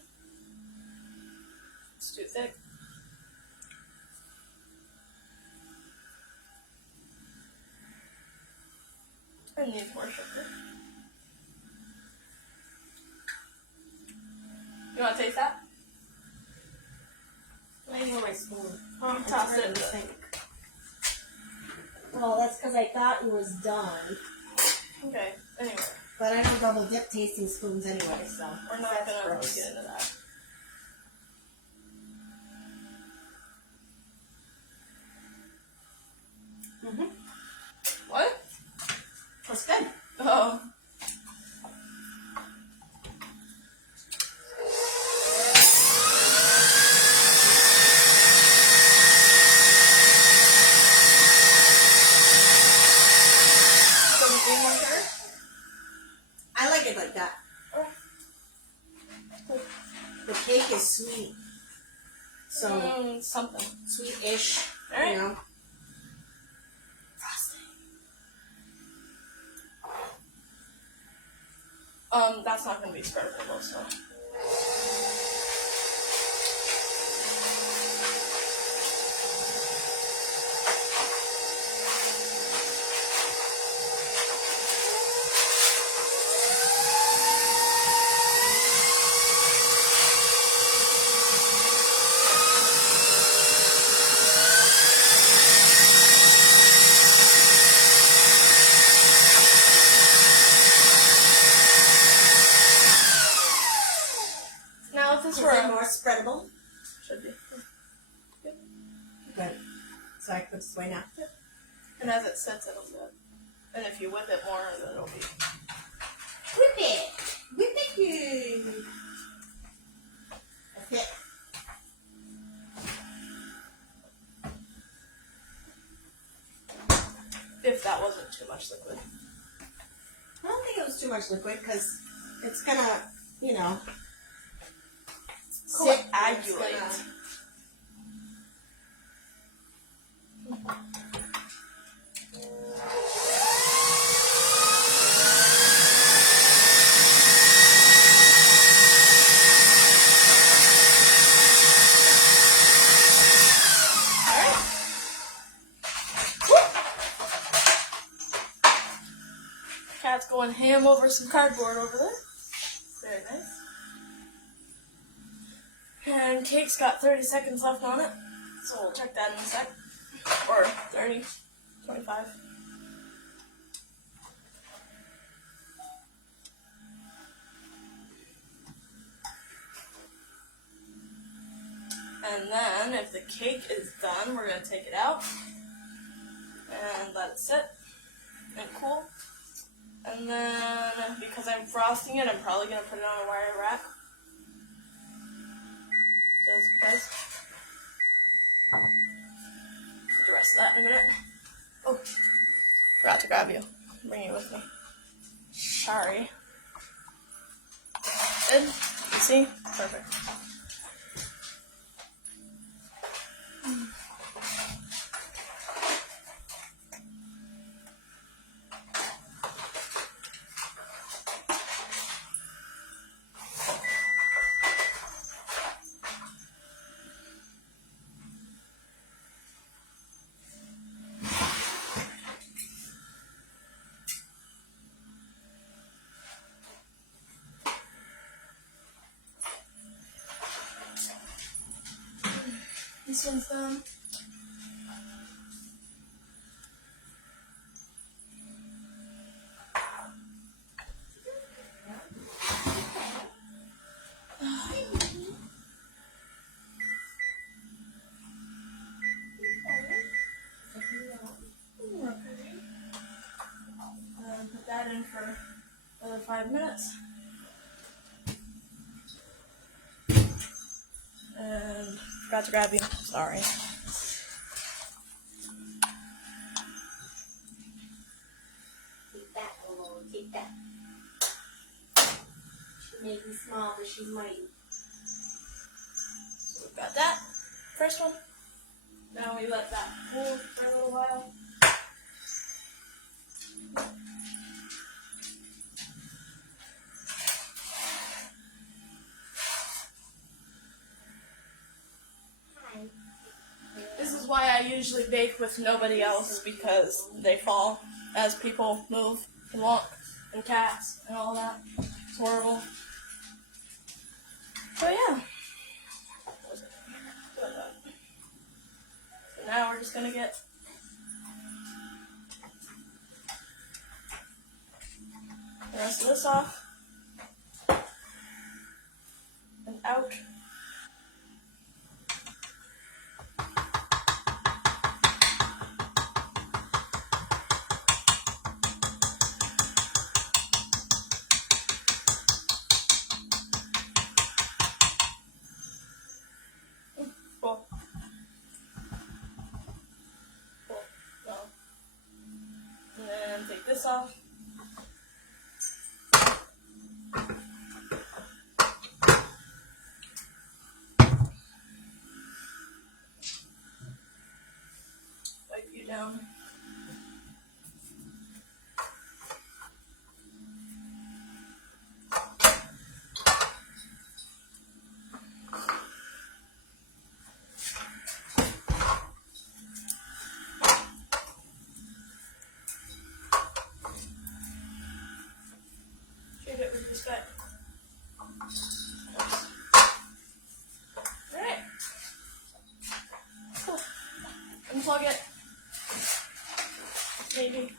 It's too thick. I need more sugar. You want to taste that? Where's my spoon? Toss it in the sink. Well, that's because I thought it was done. Okay, anyway. But I don't double dip tasting spoons anyway, so We're not that's gonna gross. get into that. Mm-hmm. What? That's good. Oh. So we need more sugar? big like that. The cake is sweet. So, something. sweet-ish, Alright. you know. Frosting. That's not gonna be spreadable, so. Now if this Is were it more spreadable? should be. Good. So I can put this away now. And as it sits, it'll sit. And if you whip it more, then it'll be. Whip it! Whip it good! That's it. If that wasn't too much liquid. I don't think it was too much liquid because it's gonna, you know, sit. and it's Coagulate. gonna- Cat's going ham over some cardboard over there. Very nice. And cake's got 30 seconds left on it, so we'll check that in a sec. Or 30, 25. And then, if the cake is done, we're going to take it out and let it sit and cool. And then, because I'm frosting it, I'm probably going to put it on a wire rack. Just because. Put the rest of that in a minute. Oh, forgot to grab you. Bring you with me. Sorry. Good? You see? Perfect. This one's done. Put that in for another 5 minutes. And forgot to grab you. Sorry. Take that, Lolo. Take that. She may be small, but she's mighty. So we've got that. First one. Now we let that cool for a little while. This is why I usually bake with nobody else, because they fall as people move and walk and cats and all that. It's horrible. So yeah. So now we're just gonna get the rest of this off and out. Cool. Cool. No. And then take this off. He's back. Alright. Cool. Unplug it. Maybe.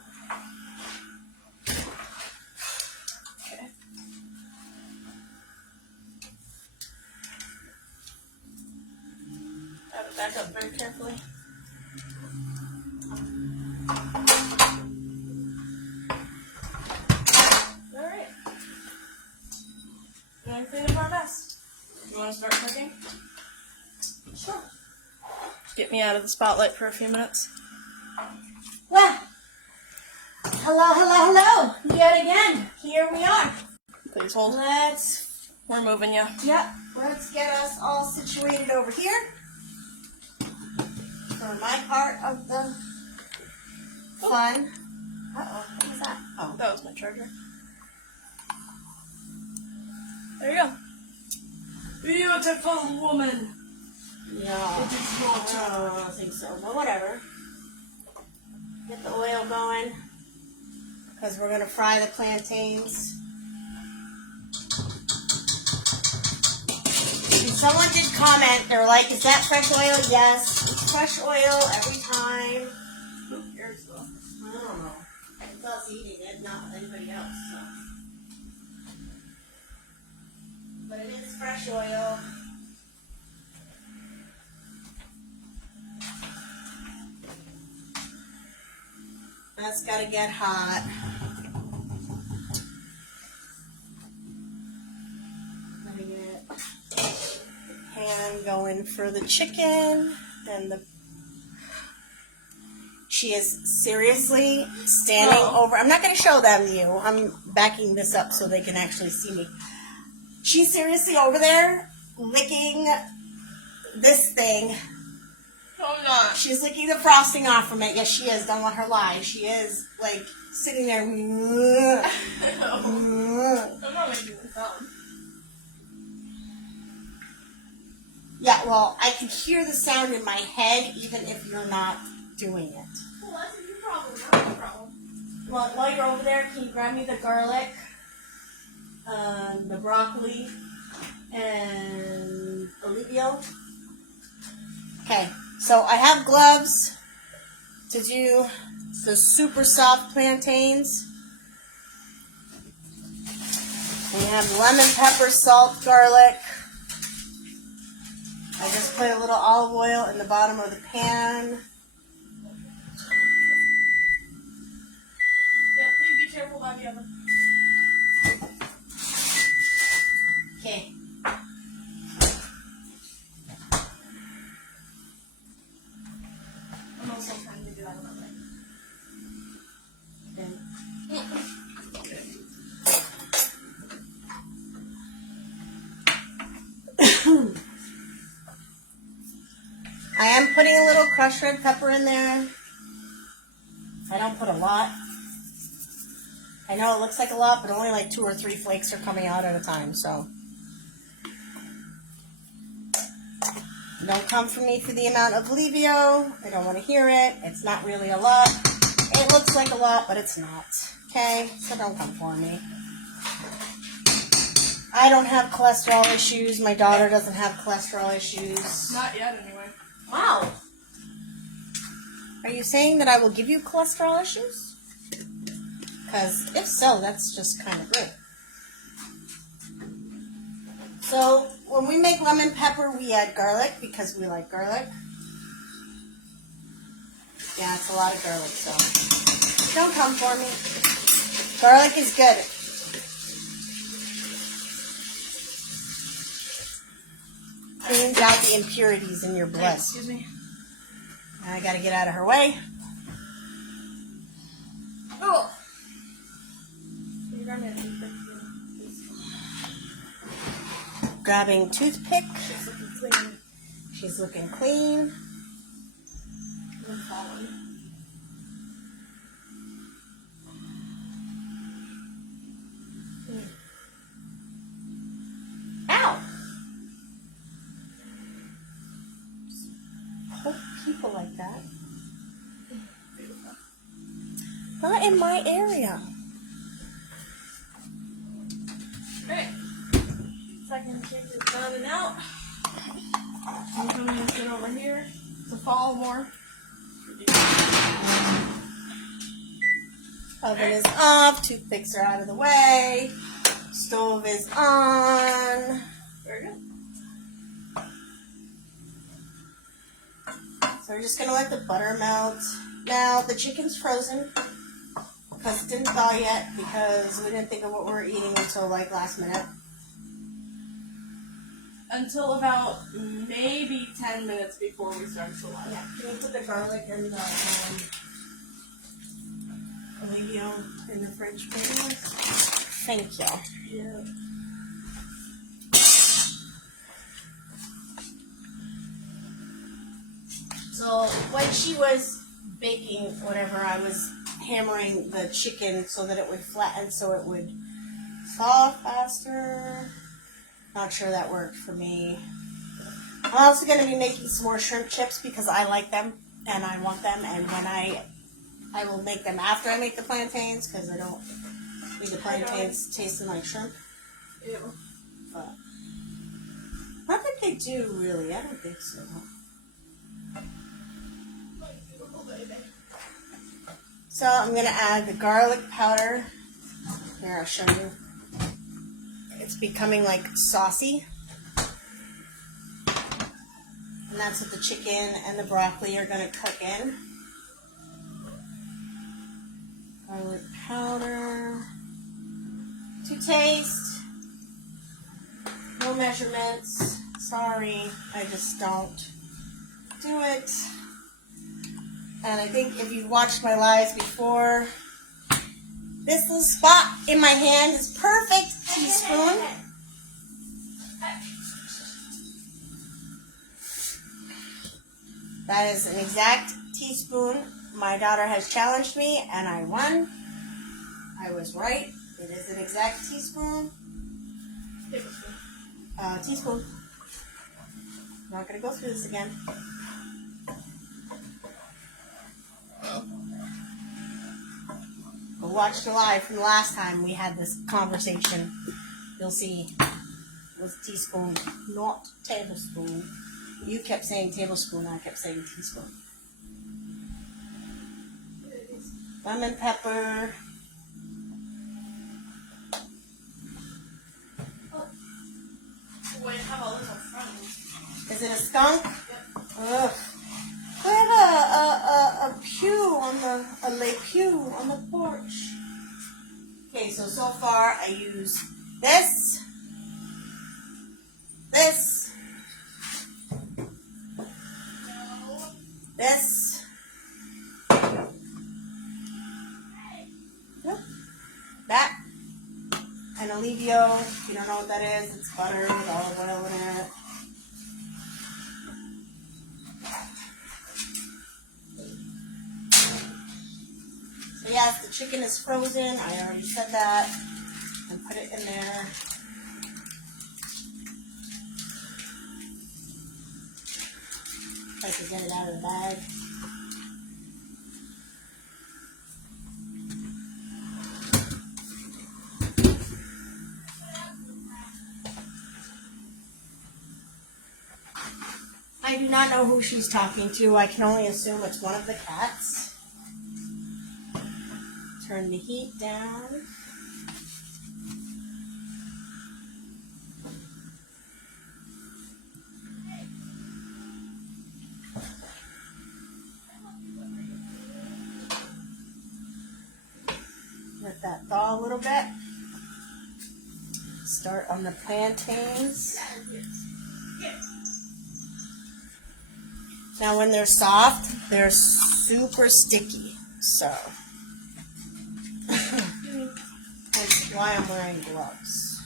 Okay. Gotta back up very carefully. Alright. Doing clean up our mess. You want to start cooking? Sure. Get me out of the spotlight for a few minutes. Well, hello, yet again. Here we are. Please hold. We're moving you. Let's get us all situated over here for my part of the fun. Uh-oh, what was that? Oh. That was my charger. There you go. Beautiful woman. Yeah. It is your turn. I don't think so, but whatever. Get the oil going, because we're going to fry the plantains. And someone did comment, they were like, is that fresh oil? Yes, it's fresh oil every time. Who cares though? I don't know. It's us eating it, not anybody else, so. But it is fresh oil. That's gotta get hot. Let me get the pan going for the chicken. Then she is seriously standing over. I'm not gonna show them you. I'm backing this up so they can actually see me. She's seriously over there licking this thing. No, I'm not. She's licking the frosting off from it. Yes, she is. Don't let her lie. She is, like, sitting there. I'm not making the sound. Yeah, well, I can hear the sound in my head even if you're not doing it. Well, that's your problem, not my problem. Well, while you're over there, can you grab me the garlic, the broccoli, and olivio? Okay. So I have gloves to do the super soft plantains. And I have lemon, pepper, salt, garlic. I just put a little olive oil in the bottom of the pan. Yeah, please be careful by the oven. Okay. I'm also trying to do that another way. I am putting a little crushed red pepper in there. I don't put a lot. I know it looks like a lot, but only like 2 or 3 flakes are coming out at a time, so. Don't come for me for the amount of olivio. I don't want to hear it. It's not really a lot. It looks like a lot, but it's not. Okay? So don't come for me. I don't have cholesterol issues. My daughter doesn't have cholesterol issues. Not yet, anyway. Wow. Are you saying that I will give you cholesterol issues? Because if so, that's just kind of good. So when we make lemon pepper, we add garlic because we like garlic. Yeah, it's a lot of garlic, so don't come for me. Garlic is good. Cleans out the impurities in your blood. Excuse me. I gotta get out of her way. Oh. Can you grab me a toothpick, please? Grabbing toothpick. She's looking clean. She's looking clean. And falling. Ow! Poke people like that. Not in my area. Chicken's done and out. I'm coming to sit over here to follow more. Oven is off. Toothpicks are out of the way. Stove is on. Very good. So we're just gonna let the butter melt. Now the chicken's frozen because it didn't thaw yet because we didn't think of what we were eating until like last minute. Until about maybe 10 minutes before we start to live. Yeah, can you put the garlic and the oregano in the fridge, please? Thank you. Yeah. So when she was baking whatever, I was hammering the chicken so that it would flatten, so it would thaw faster. Not sure that worked for me. I'm also going to be making some more shrimp chips because I like them and I want them. And when I will make them after I make the plantains because I don't need the plantains tasting like shrimp. Ew. But not that they do really. I don't think so. So I'm going to add the garlic powder. Here, I'll show you. It's becoming like saucy. And that's what the chicken and the broccoli are going to cook in. Garlic powder. To taste. No measurements. Sorry, I just don't do it. And I think if you've watched my lives before, this little spot in my hand is perfect. Teaspoon. That is an exact teaspoon. My daughter has challenged me and I won. I was right. It is an exact teaspoon. Teaspoon. I'm not going to go through this again. Go watch the live from the last time we had this conversation. You'll see it was teaspoon, not tablespoon. You kept saying tablespoon, I kept saying teaspoon. Lemon pepper. Wait, how about this on front? Is it a skunk? Yep. Ugh. We have a pew on a Le Pew on the porch. Okay, so far I use this, this, yep, that, and Olivio. If you don't know what that is, it's butter with olive oil in it. So yes, the chicken is frozen. I already said that. And put it in there. Try to get it out of the bag. I do not know who she's talking to. I can only assume it's one of the cats. Turn the heat down. Let that thaw a little bit. Start on the plantains. Now when they're soft, they're super sticky. So that's why I'm wearing gloves.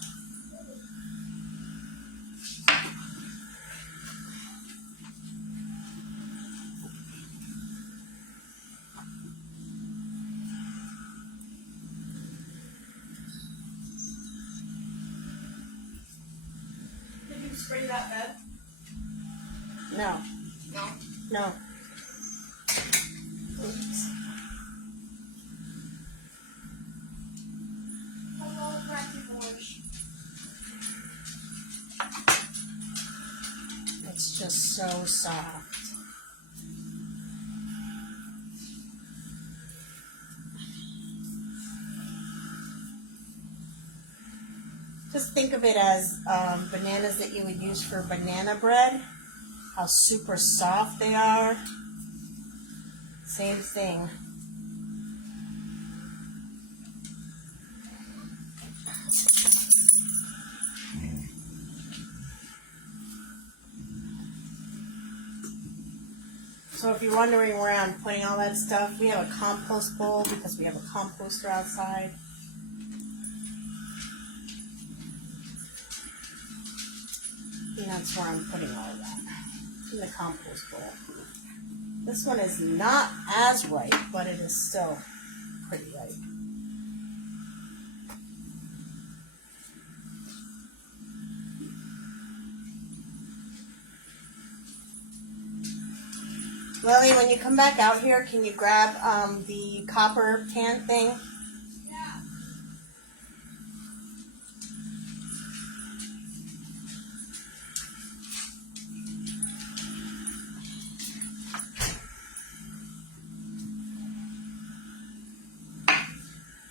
Did you spray that bed? No. No. No. Oops. Hello, practical orange. so soft. Just think of it as bananas that you would use for banana bread. How super soft they are. Same thing. So if you're wondering where I'm putting all that stuff, we have a compost bowl because we have a composter outside. And that's where I'm putting all of that, in the compost bowl. This one is not as ripe, but it is still pretty ripe. Lily, when you come back out here, can you grab the copper can thing? Yeah.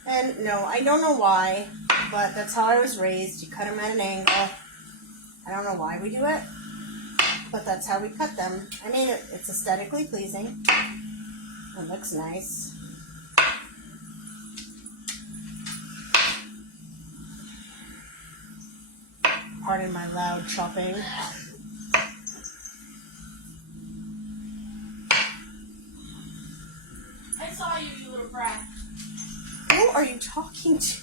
And no, I don't know why, but that's how I was raised. You cut them at an angle. I don't know why we do it, but that's how we cut them. I mean, it's aesthetically pleasing. It looks nice. Pardon my loud chopping. I saw you, you little brat. Who are you talking to?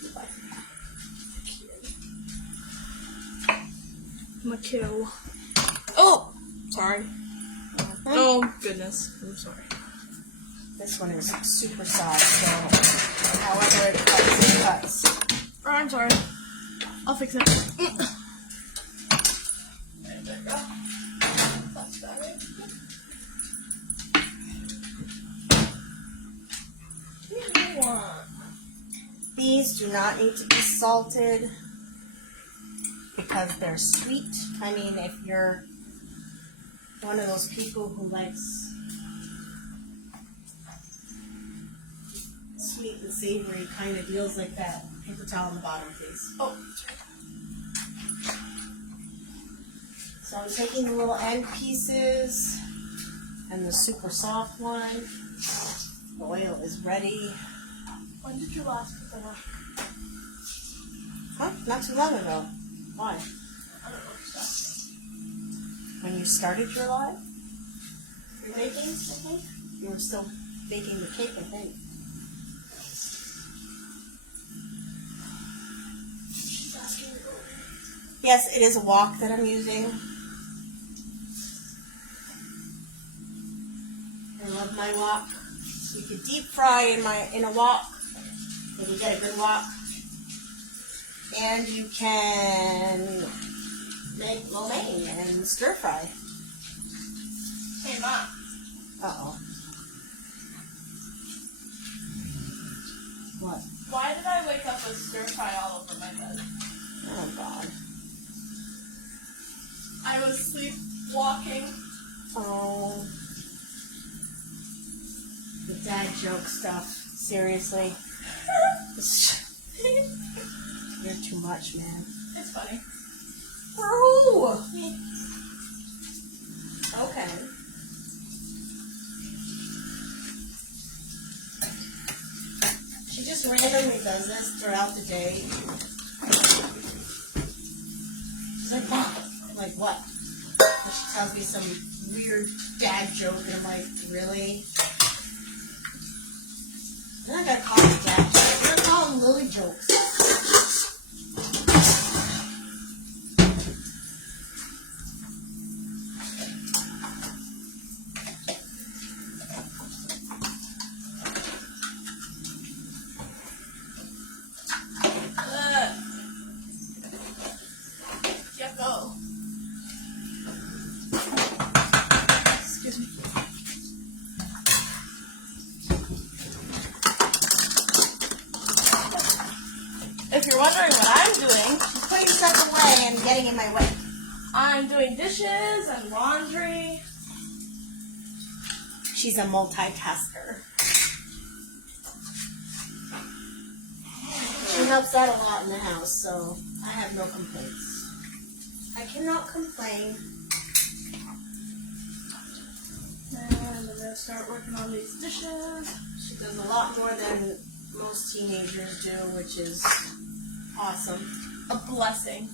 Mikhail. Oh! Sorry. Oh, goodness. I'm sorry. This one is super soft, so however it cuts, it cuts. Oh, I'm sorry. I'll fix it. There you go. That's better. These do not need to be salted because they're sweet. I mean, if you're one of those people who likes sweet and savory kind of deals like that, paper towel on the bottom, please. Oh. So I'm taking the little end pieces and the super soft one. The oil is ready. When did you last put them up? Huh? Not too long ago. Why? I don't know exactly. When you started your life? Your baking, I think? You were still baking the cake, I think. She's asking me over. Yes, it is a wok that I'm using. I love my wok. You could deep fry in a wok. You can get a good wok. And you can make lo mein and stir fry. Hey, Mom. Uh-oh. What? Why did I wake up with stir fry all over my bed? Oh, God. I was sleepwalking. Oh. The dad joke stuff. Seriously. You're too much, man. It's funny. For who? Okay. She just randomly does this throughout the day. She's like, Mom, I'm like, what? And she tells me some weird dad joke, and I'm like, really? Then I gotta call them dad jokes. I'm gonna call them Lily jokes. Excuse me. If you're wondering what I'm doing, She's putting stuff away and getting in my way. I'm doing dishes and laundry. She's a multitasker. She helps out a lot in the house, so I have no complaints. I cannot complain. And I'm gonna start working on these dishes. She does a lot more than most teenagers do, which is awesome. A blessing.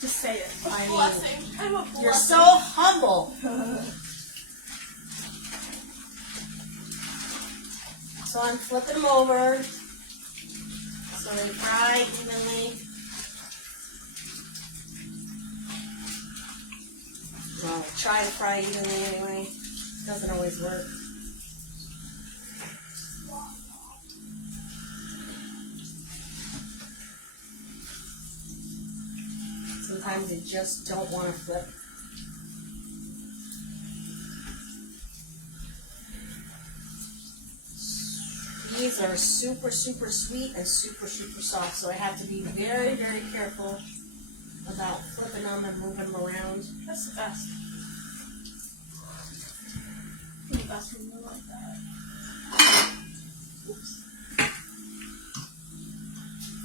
Just say it. I mean, Blessing. I'm a blessing. You're so humble. So I'm flipping them over so they fry evenly. Well, try to fry evenly anyway. Doesn't always work. Sometimes you just don't want to flip. These are super, super sweet and super, super soft, so I have to be very, very careful about flipping them and moving them around. That's the best. The best when you like that. Oops.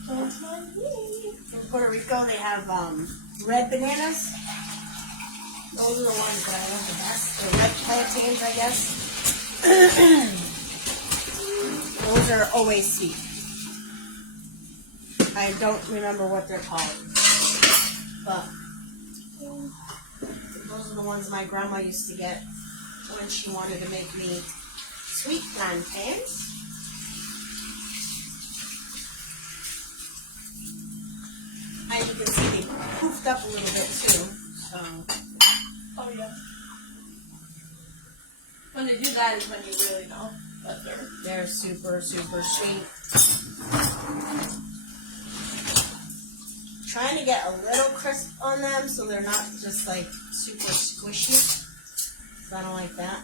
Don't mind me. In Puerto Rico, they have red bananas. Those are the ones that I love the best. The red plantains, I guess. Those are always sweet. I don't remember what they're called. But those are the ones my grandma used to get when she wanted to make me sweet plantains. As you can see, they poofed up a little bit too. So Oh yeah. When they do that is when you really know that they're super, super sweet. Trying to get a little crisp on them so they're not just like super squishy. So I don't like that.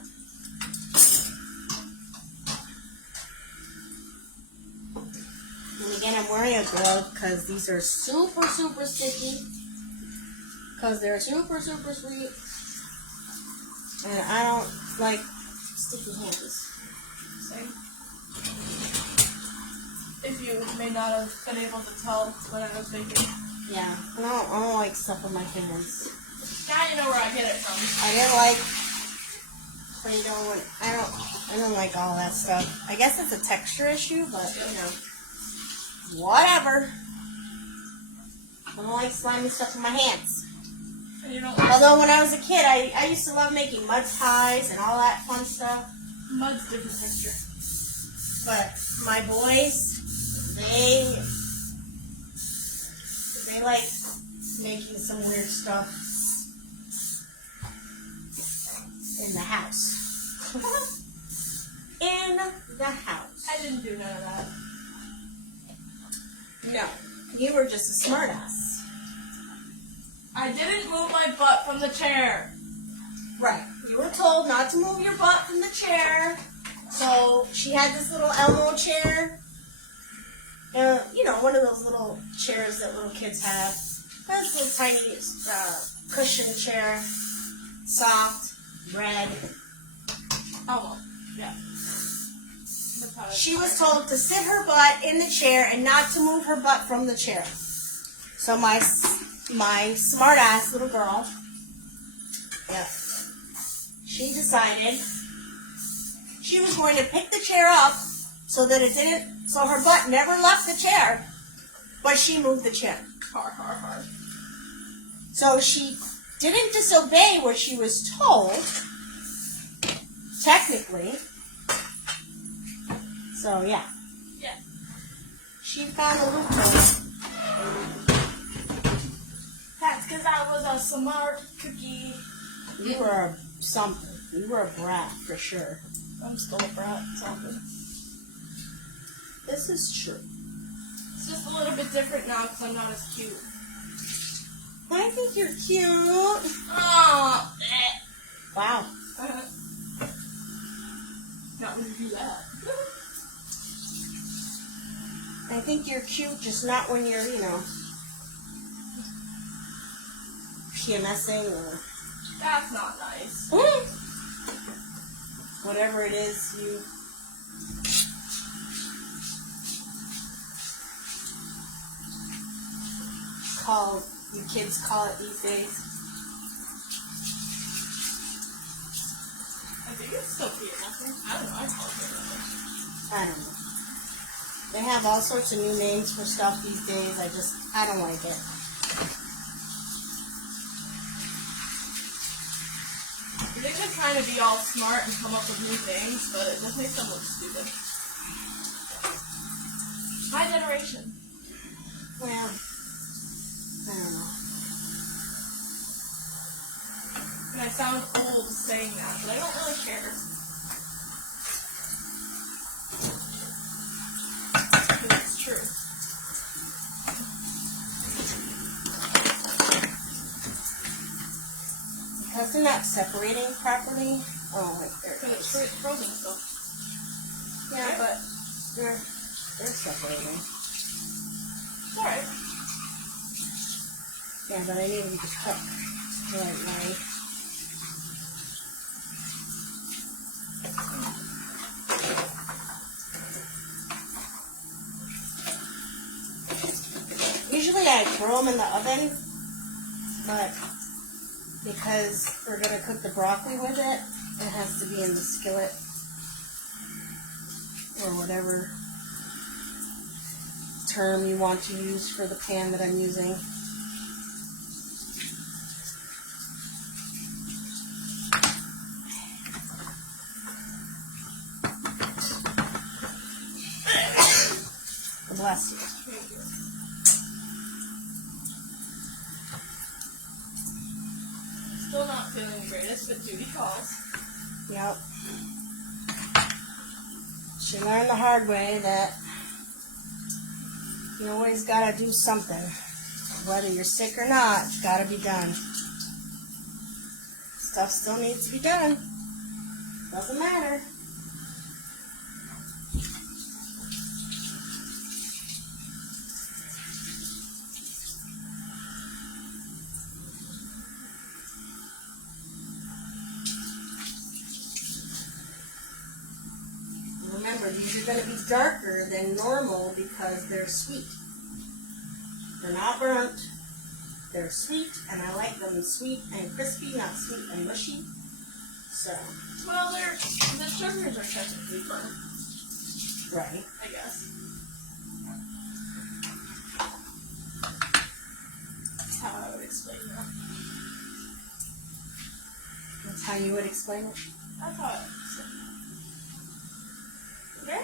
And again, I'm wearing a glove because these are super, super sticky. Because they're super, super sweet. And I don't like sticky hands. Same. If you may not have been able to tell when I was baking. Yeah, I don't like stuff on my hands. Now you know where I get it from. I didn't like Play-Doh. I don't like all that stuff. I guess it's a texture issue, but you know, whatever. I don't like slimy stuff in my hands. And you know, Although when I was a kid, I used to love making mud pies and all that fun stuff. mud's different texture. But my boys, they like making some weird stuff in the house. In the house. I didn't do none of that. No, you were just a smartass. I didn't move my butt from the chair. Right. You were told not to move your butt from the chair. So she had this little Elmo chair. You know, one of those little chairs that little kids have. This little tiny cushion chair. Soft, red. Oh, yeah. That's how She was told to sit her butt in the chair and not to move her butt from the chair. So my smart ass little girl, yeah, she decided she was going to pick the chair up so that it didn't, so her butt never left the chair, but she moved the chair. Har, har, har. So she didn't disobey what she was told, technically. So yeah. Yeah. She found a loophole. That's because I was a smart cookie. You were something. You were a brat for sure. I'm still a brat. It's all good. This is true. It's just a little bit different now because I'm not as cute. I think you're cute. Oh. Wow. Not when you do that. I think you're cute, just not when you're, you know, PMSing or That's not nice. whatever it is you kids call it these days. I think it's still PMSing. I don't know. I call it PMSing. I don't know. They have all sorts of new names for stuff these days. I don't like it. I think they're trying to be all smart and come up with new things, but it just makes them look stupid. My generation. Well, I don't know. And I sound old saying that, but I don't really care. Because it's true. Because they're not separating properly. Oh, wait, there it Because is. it's frozen still. Yeah, but they're separating. Alright. Yeah, but I need them to cook the right way. Usually I throw them in the oven, but because we're going to cook the broccoli with it, it has to be in the skillet or whatever term you want to use for the pan that I'm using. Bless you. Thank you. Still not feeling the greatest, but duty calls. Yep. She learned the hard way that you always gotta do something. Whether you're sick or not, it's gotta be done. Stuff still needs to be done. Doesn't matter. Remember, these are going to be darker than normal because they're sweet. They're not burnt. They're sweet, and I like them sweet and crispy, not sweet and mushy. So, Well, the sugars are technically burnt, right. I guess. That's how I would explain that. That's how you would explain it. I thought so. Okay?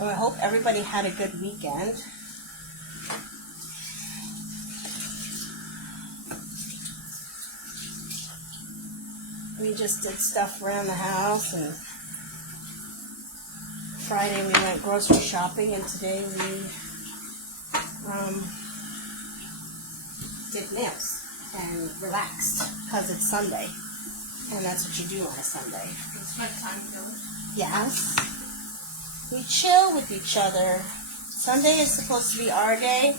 So I hope everybody had a good weekend. We just did stuff around the house, and Friday we went grocery shopping, and today we did nails and relaxed because it's Sunday, and that's what you do on a Sunday. We spent time together. Yes. We chill with each other. Sunday is supposed to be our day,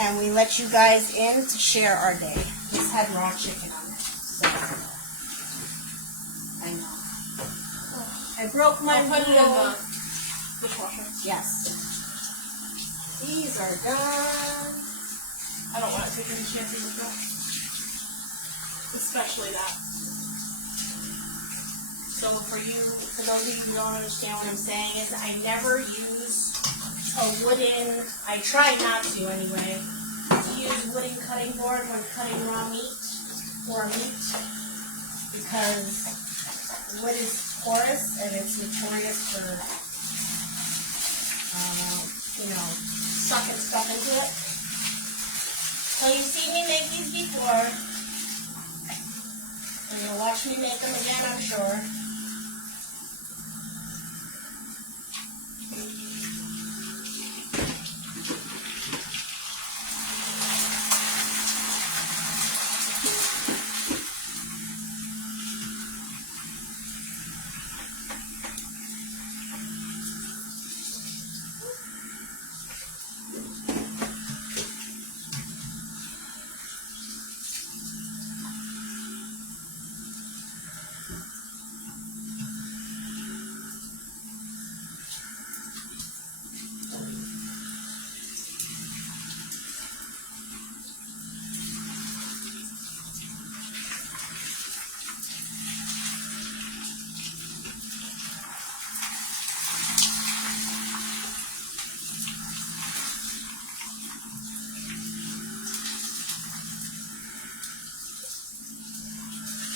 and we let you guys in to share our day. This had raw chicken on it, so I know. I broke my I'll put it in the rule. dishwasher. Yes. These are done. I don't want to take any chances with that. Especially that. So for those of you who don't understand what I'm saying, is I never use a wooden, I try not to anyway, to use wooden cutting board when cutting raw meat or meat, because wood is porous and it's notorious for, sucking stuff into it. So you've seen me make these before, and you'll watch me make them again, I'm sure.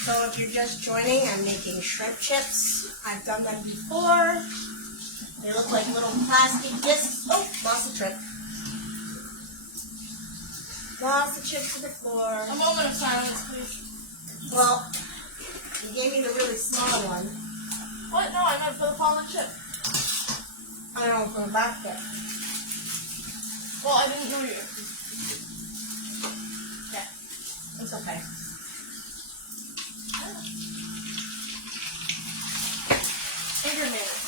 So if you're just joining, I'm making shrimp chips. I've done them before. They look like little plastic discs. Oh, lost the trick. Lost the chips to the floor. A moment of silence, please. Well, you gave me the really small one. What? No, I meant for the fallen chip. I don't know, from the basket. Well, I didn't know you. Yeah, it's okay. Finger management.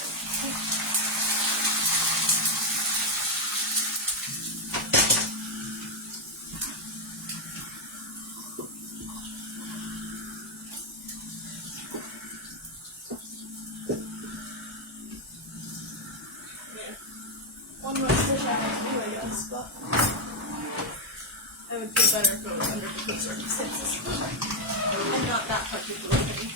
One more dish I have to do, I guess, but I would feel better if it was under different circumstances. I'm not that particular thing.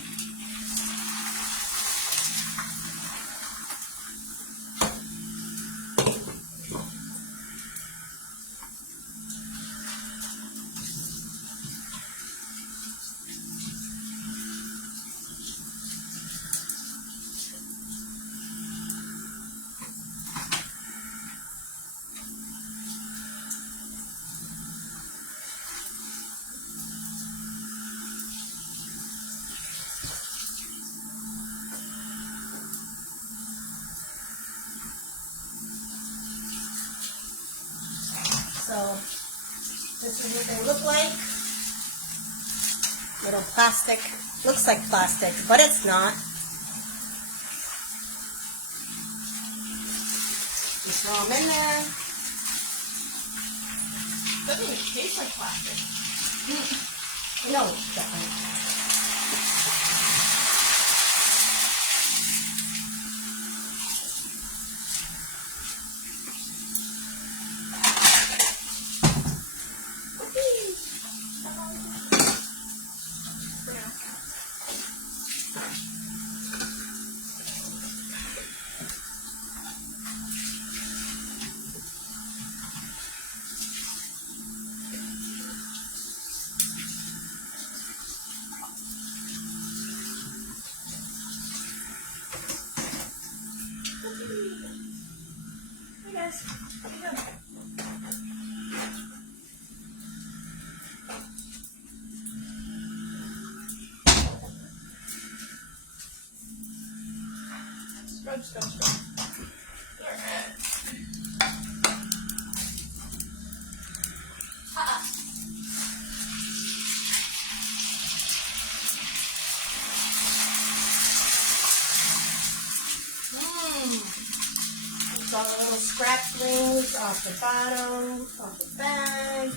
So this is what they look like. Little plastic. Looks like plastic, but it's not. Just throw them in there. Doesn't even taste like plastic. No, definitely. Hey guys, how you doing? Scrub, scrub, scrub. Alright. Got little scratch rings off the bottom of the bag.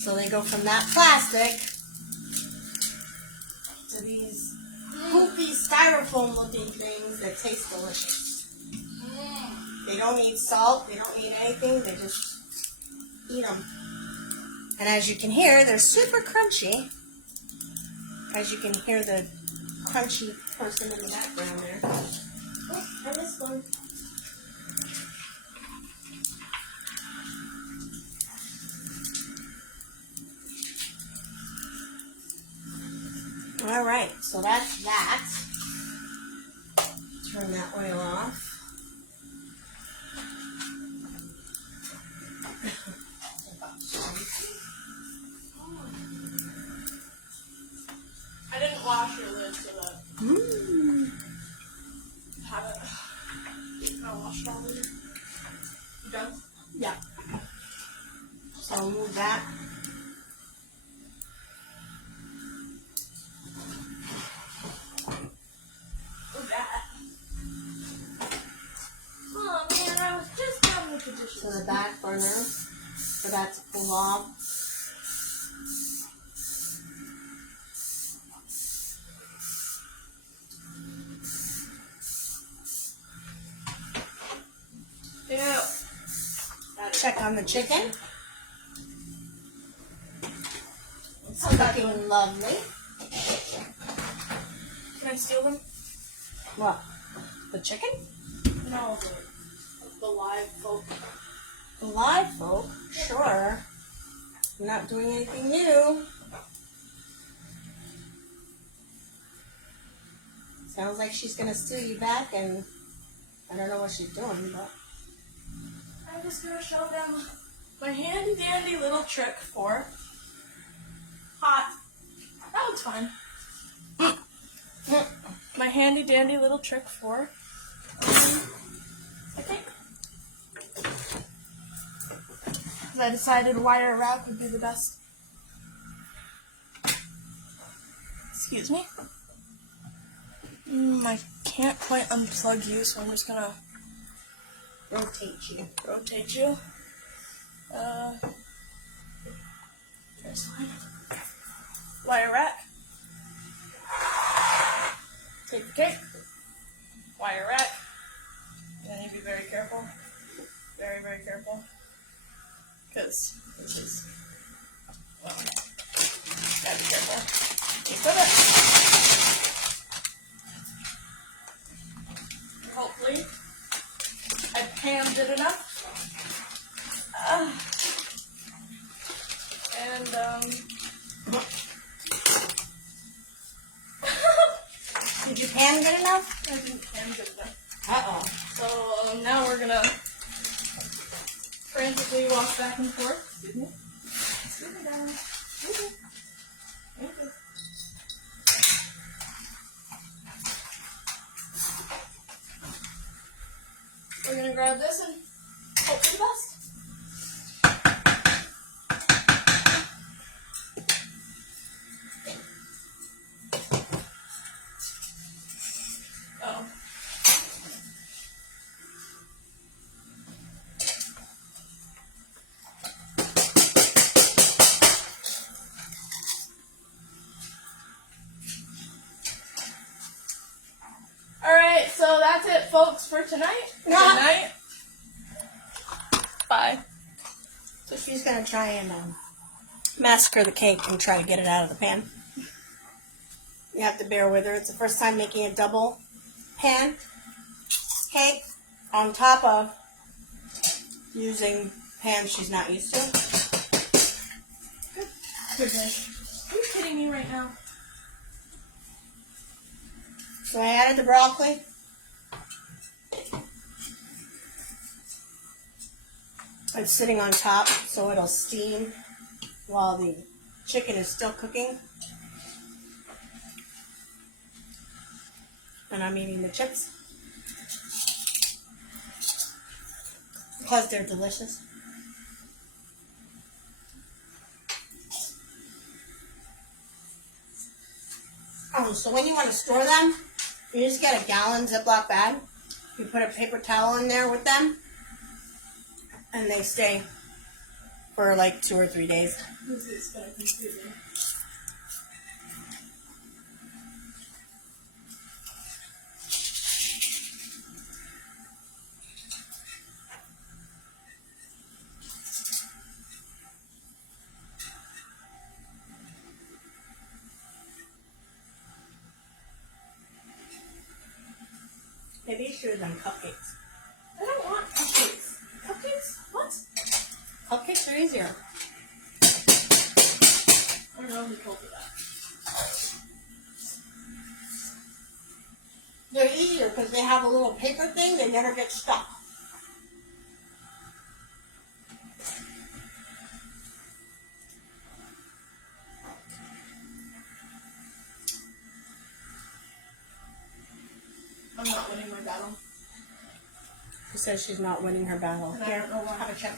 So they go from that plastic to these poofy styrofoam looking things that taste delicious. They don't need salt, they don't need anything, they just eat them. And as you can hear, they're super crunchy. As you can hear the crunchy person in the background there. Oh, I missed one. All right, so that's that. Turn that oil off. I didn't wash your lid so that have it. I washed all of it. You done? Yeah. So I'll move that. Look at that. Oh man, I was just done with the dishes. To the back burner for that to pull off. Yeah. Check on the chicken. It's How's that looking going? lovely. Can I steal them? What? The chicken? No, the live folk. Live folk? Sure. I'm not doing anything new. Sounds like she's gonna steal you back, and I don't know what she's doing, but I'm just gonna show them my handy dandy little trick for hot. That looks fine. My handy dandy little trick for I think. I decided wire wrap would be the best. Excuse me. I can't quite unplug you, so I'm just gonna rotate you. rotate you. There's fine. Wire rack. Take the cake. Wire rack. You need to be very careful. Very, very careful. Because this is, well, gotta be careful. Keep with it. Hopefully, I panned it enough. Did you pan good enough? I didn't pan good enough. Uh-oh. So now we're gonna frantically walk back and forth. Excuse me. Excuse me, darling. Okay. Okay. We're gonna grab this and hope for the best. Oh. Alright, so that's it, folks, for tonight. Good night. Bye. So she's gonna try and massacre the cake and try to get it out of the pan. You have to bear with her. It's the first time making a double pan cake on top of using pans she's not used to. Goodness. Are you kidding me right now? So I added the broccoli. It's sitting on top so it'll steam while the chicken is still cooking. And I'm eating the chips because they're delicious. So when you want to store them, you just get a gallon Ziploc bag. You put a paper towel in there with them, and they stay for like 2 or 3 days. This is gonna confuse me. Maybe you should have done cupcakes. I don't want cupcakes. Cupcakes? What? Cupcakes are easier. I don't know who told me that. They're easier because they have a little paper thing. They never get stuck. I'm not winning my battle. She says she's not winning her battle. And I don't know why. Have a chip.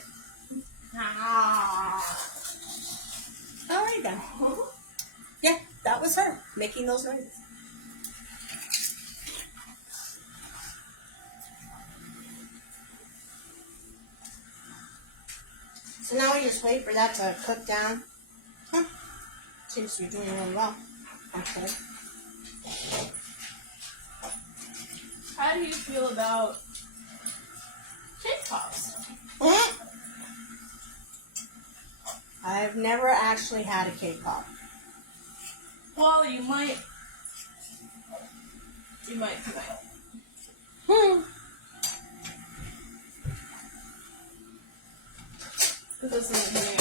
Alright then. Yeah, that was her making those noises. So now we just wait for that to cook down. Seems to be doing really well. Okay. How do you feel about cake pops? I've never actually had a cake pop. Well, you might. You might tonight. this in the pan.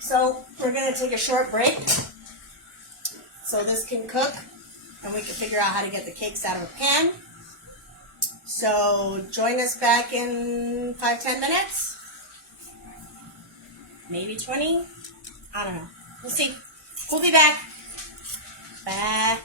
So we're gonna take a short break so this can cook and we can figure out how to get the cakes out of a pan. So join us back in 5-10 minutes, maybe 20. I don't know. We'll see. We'll be back. Bye.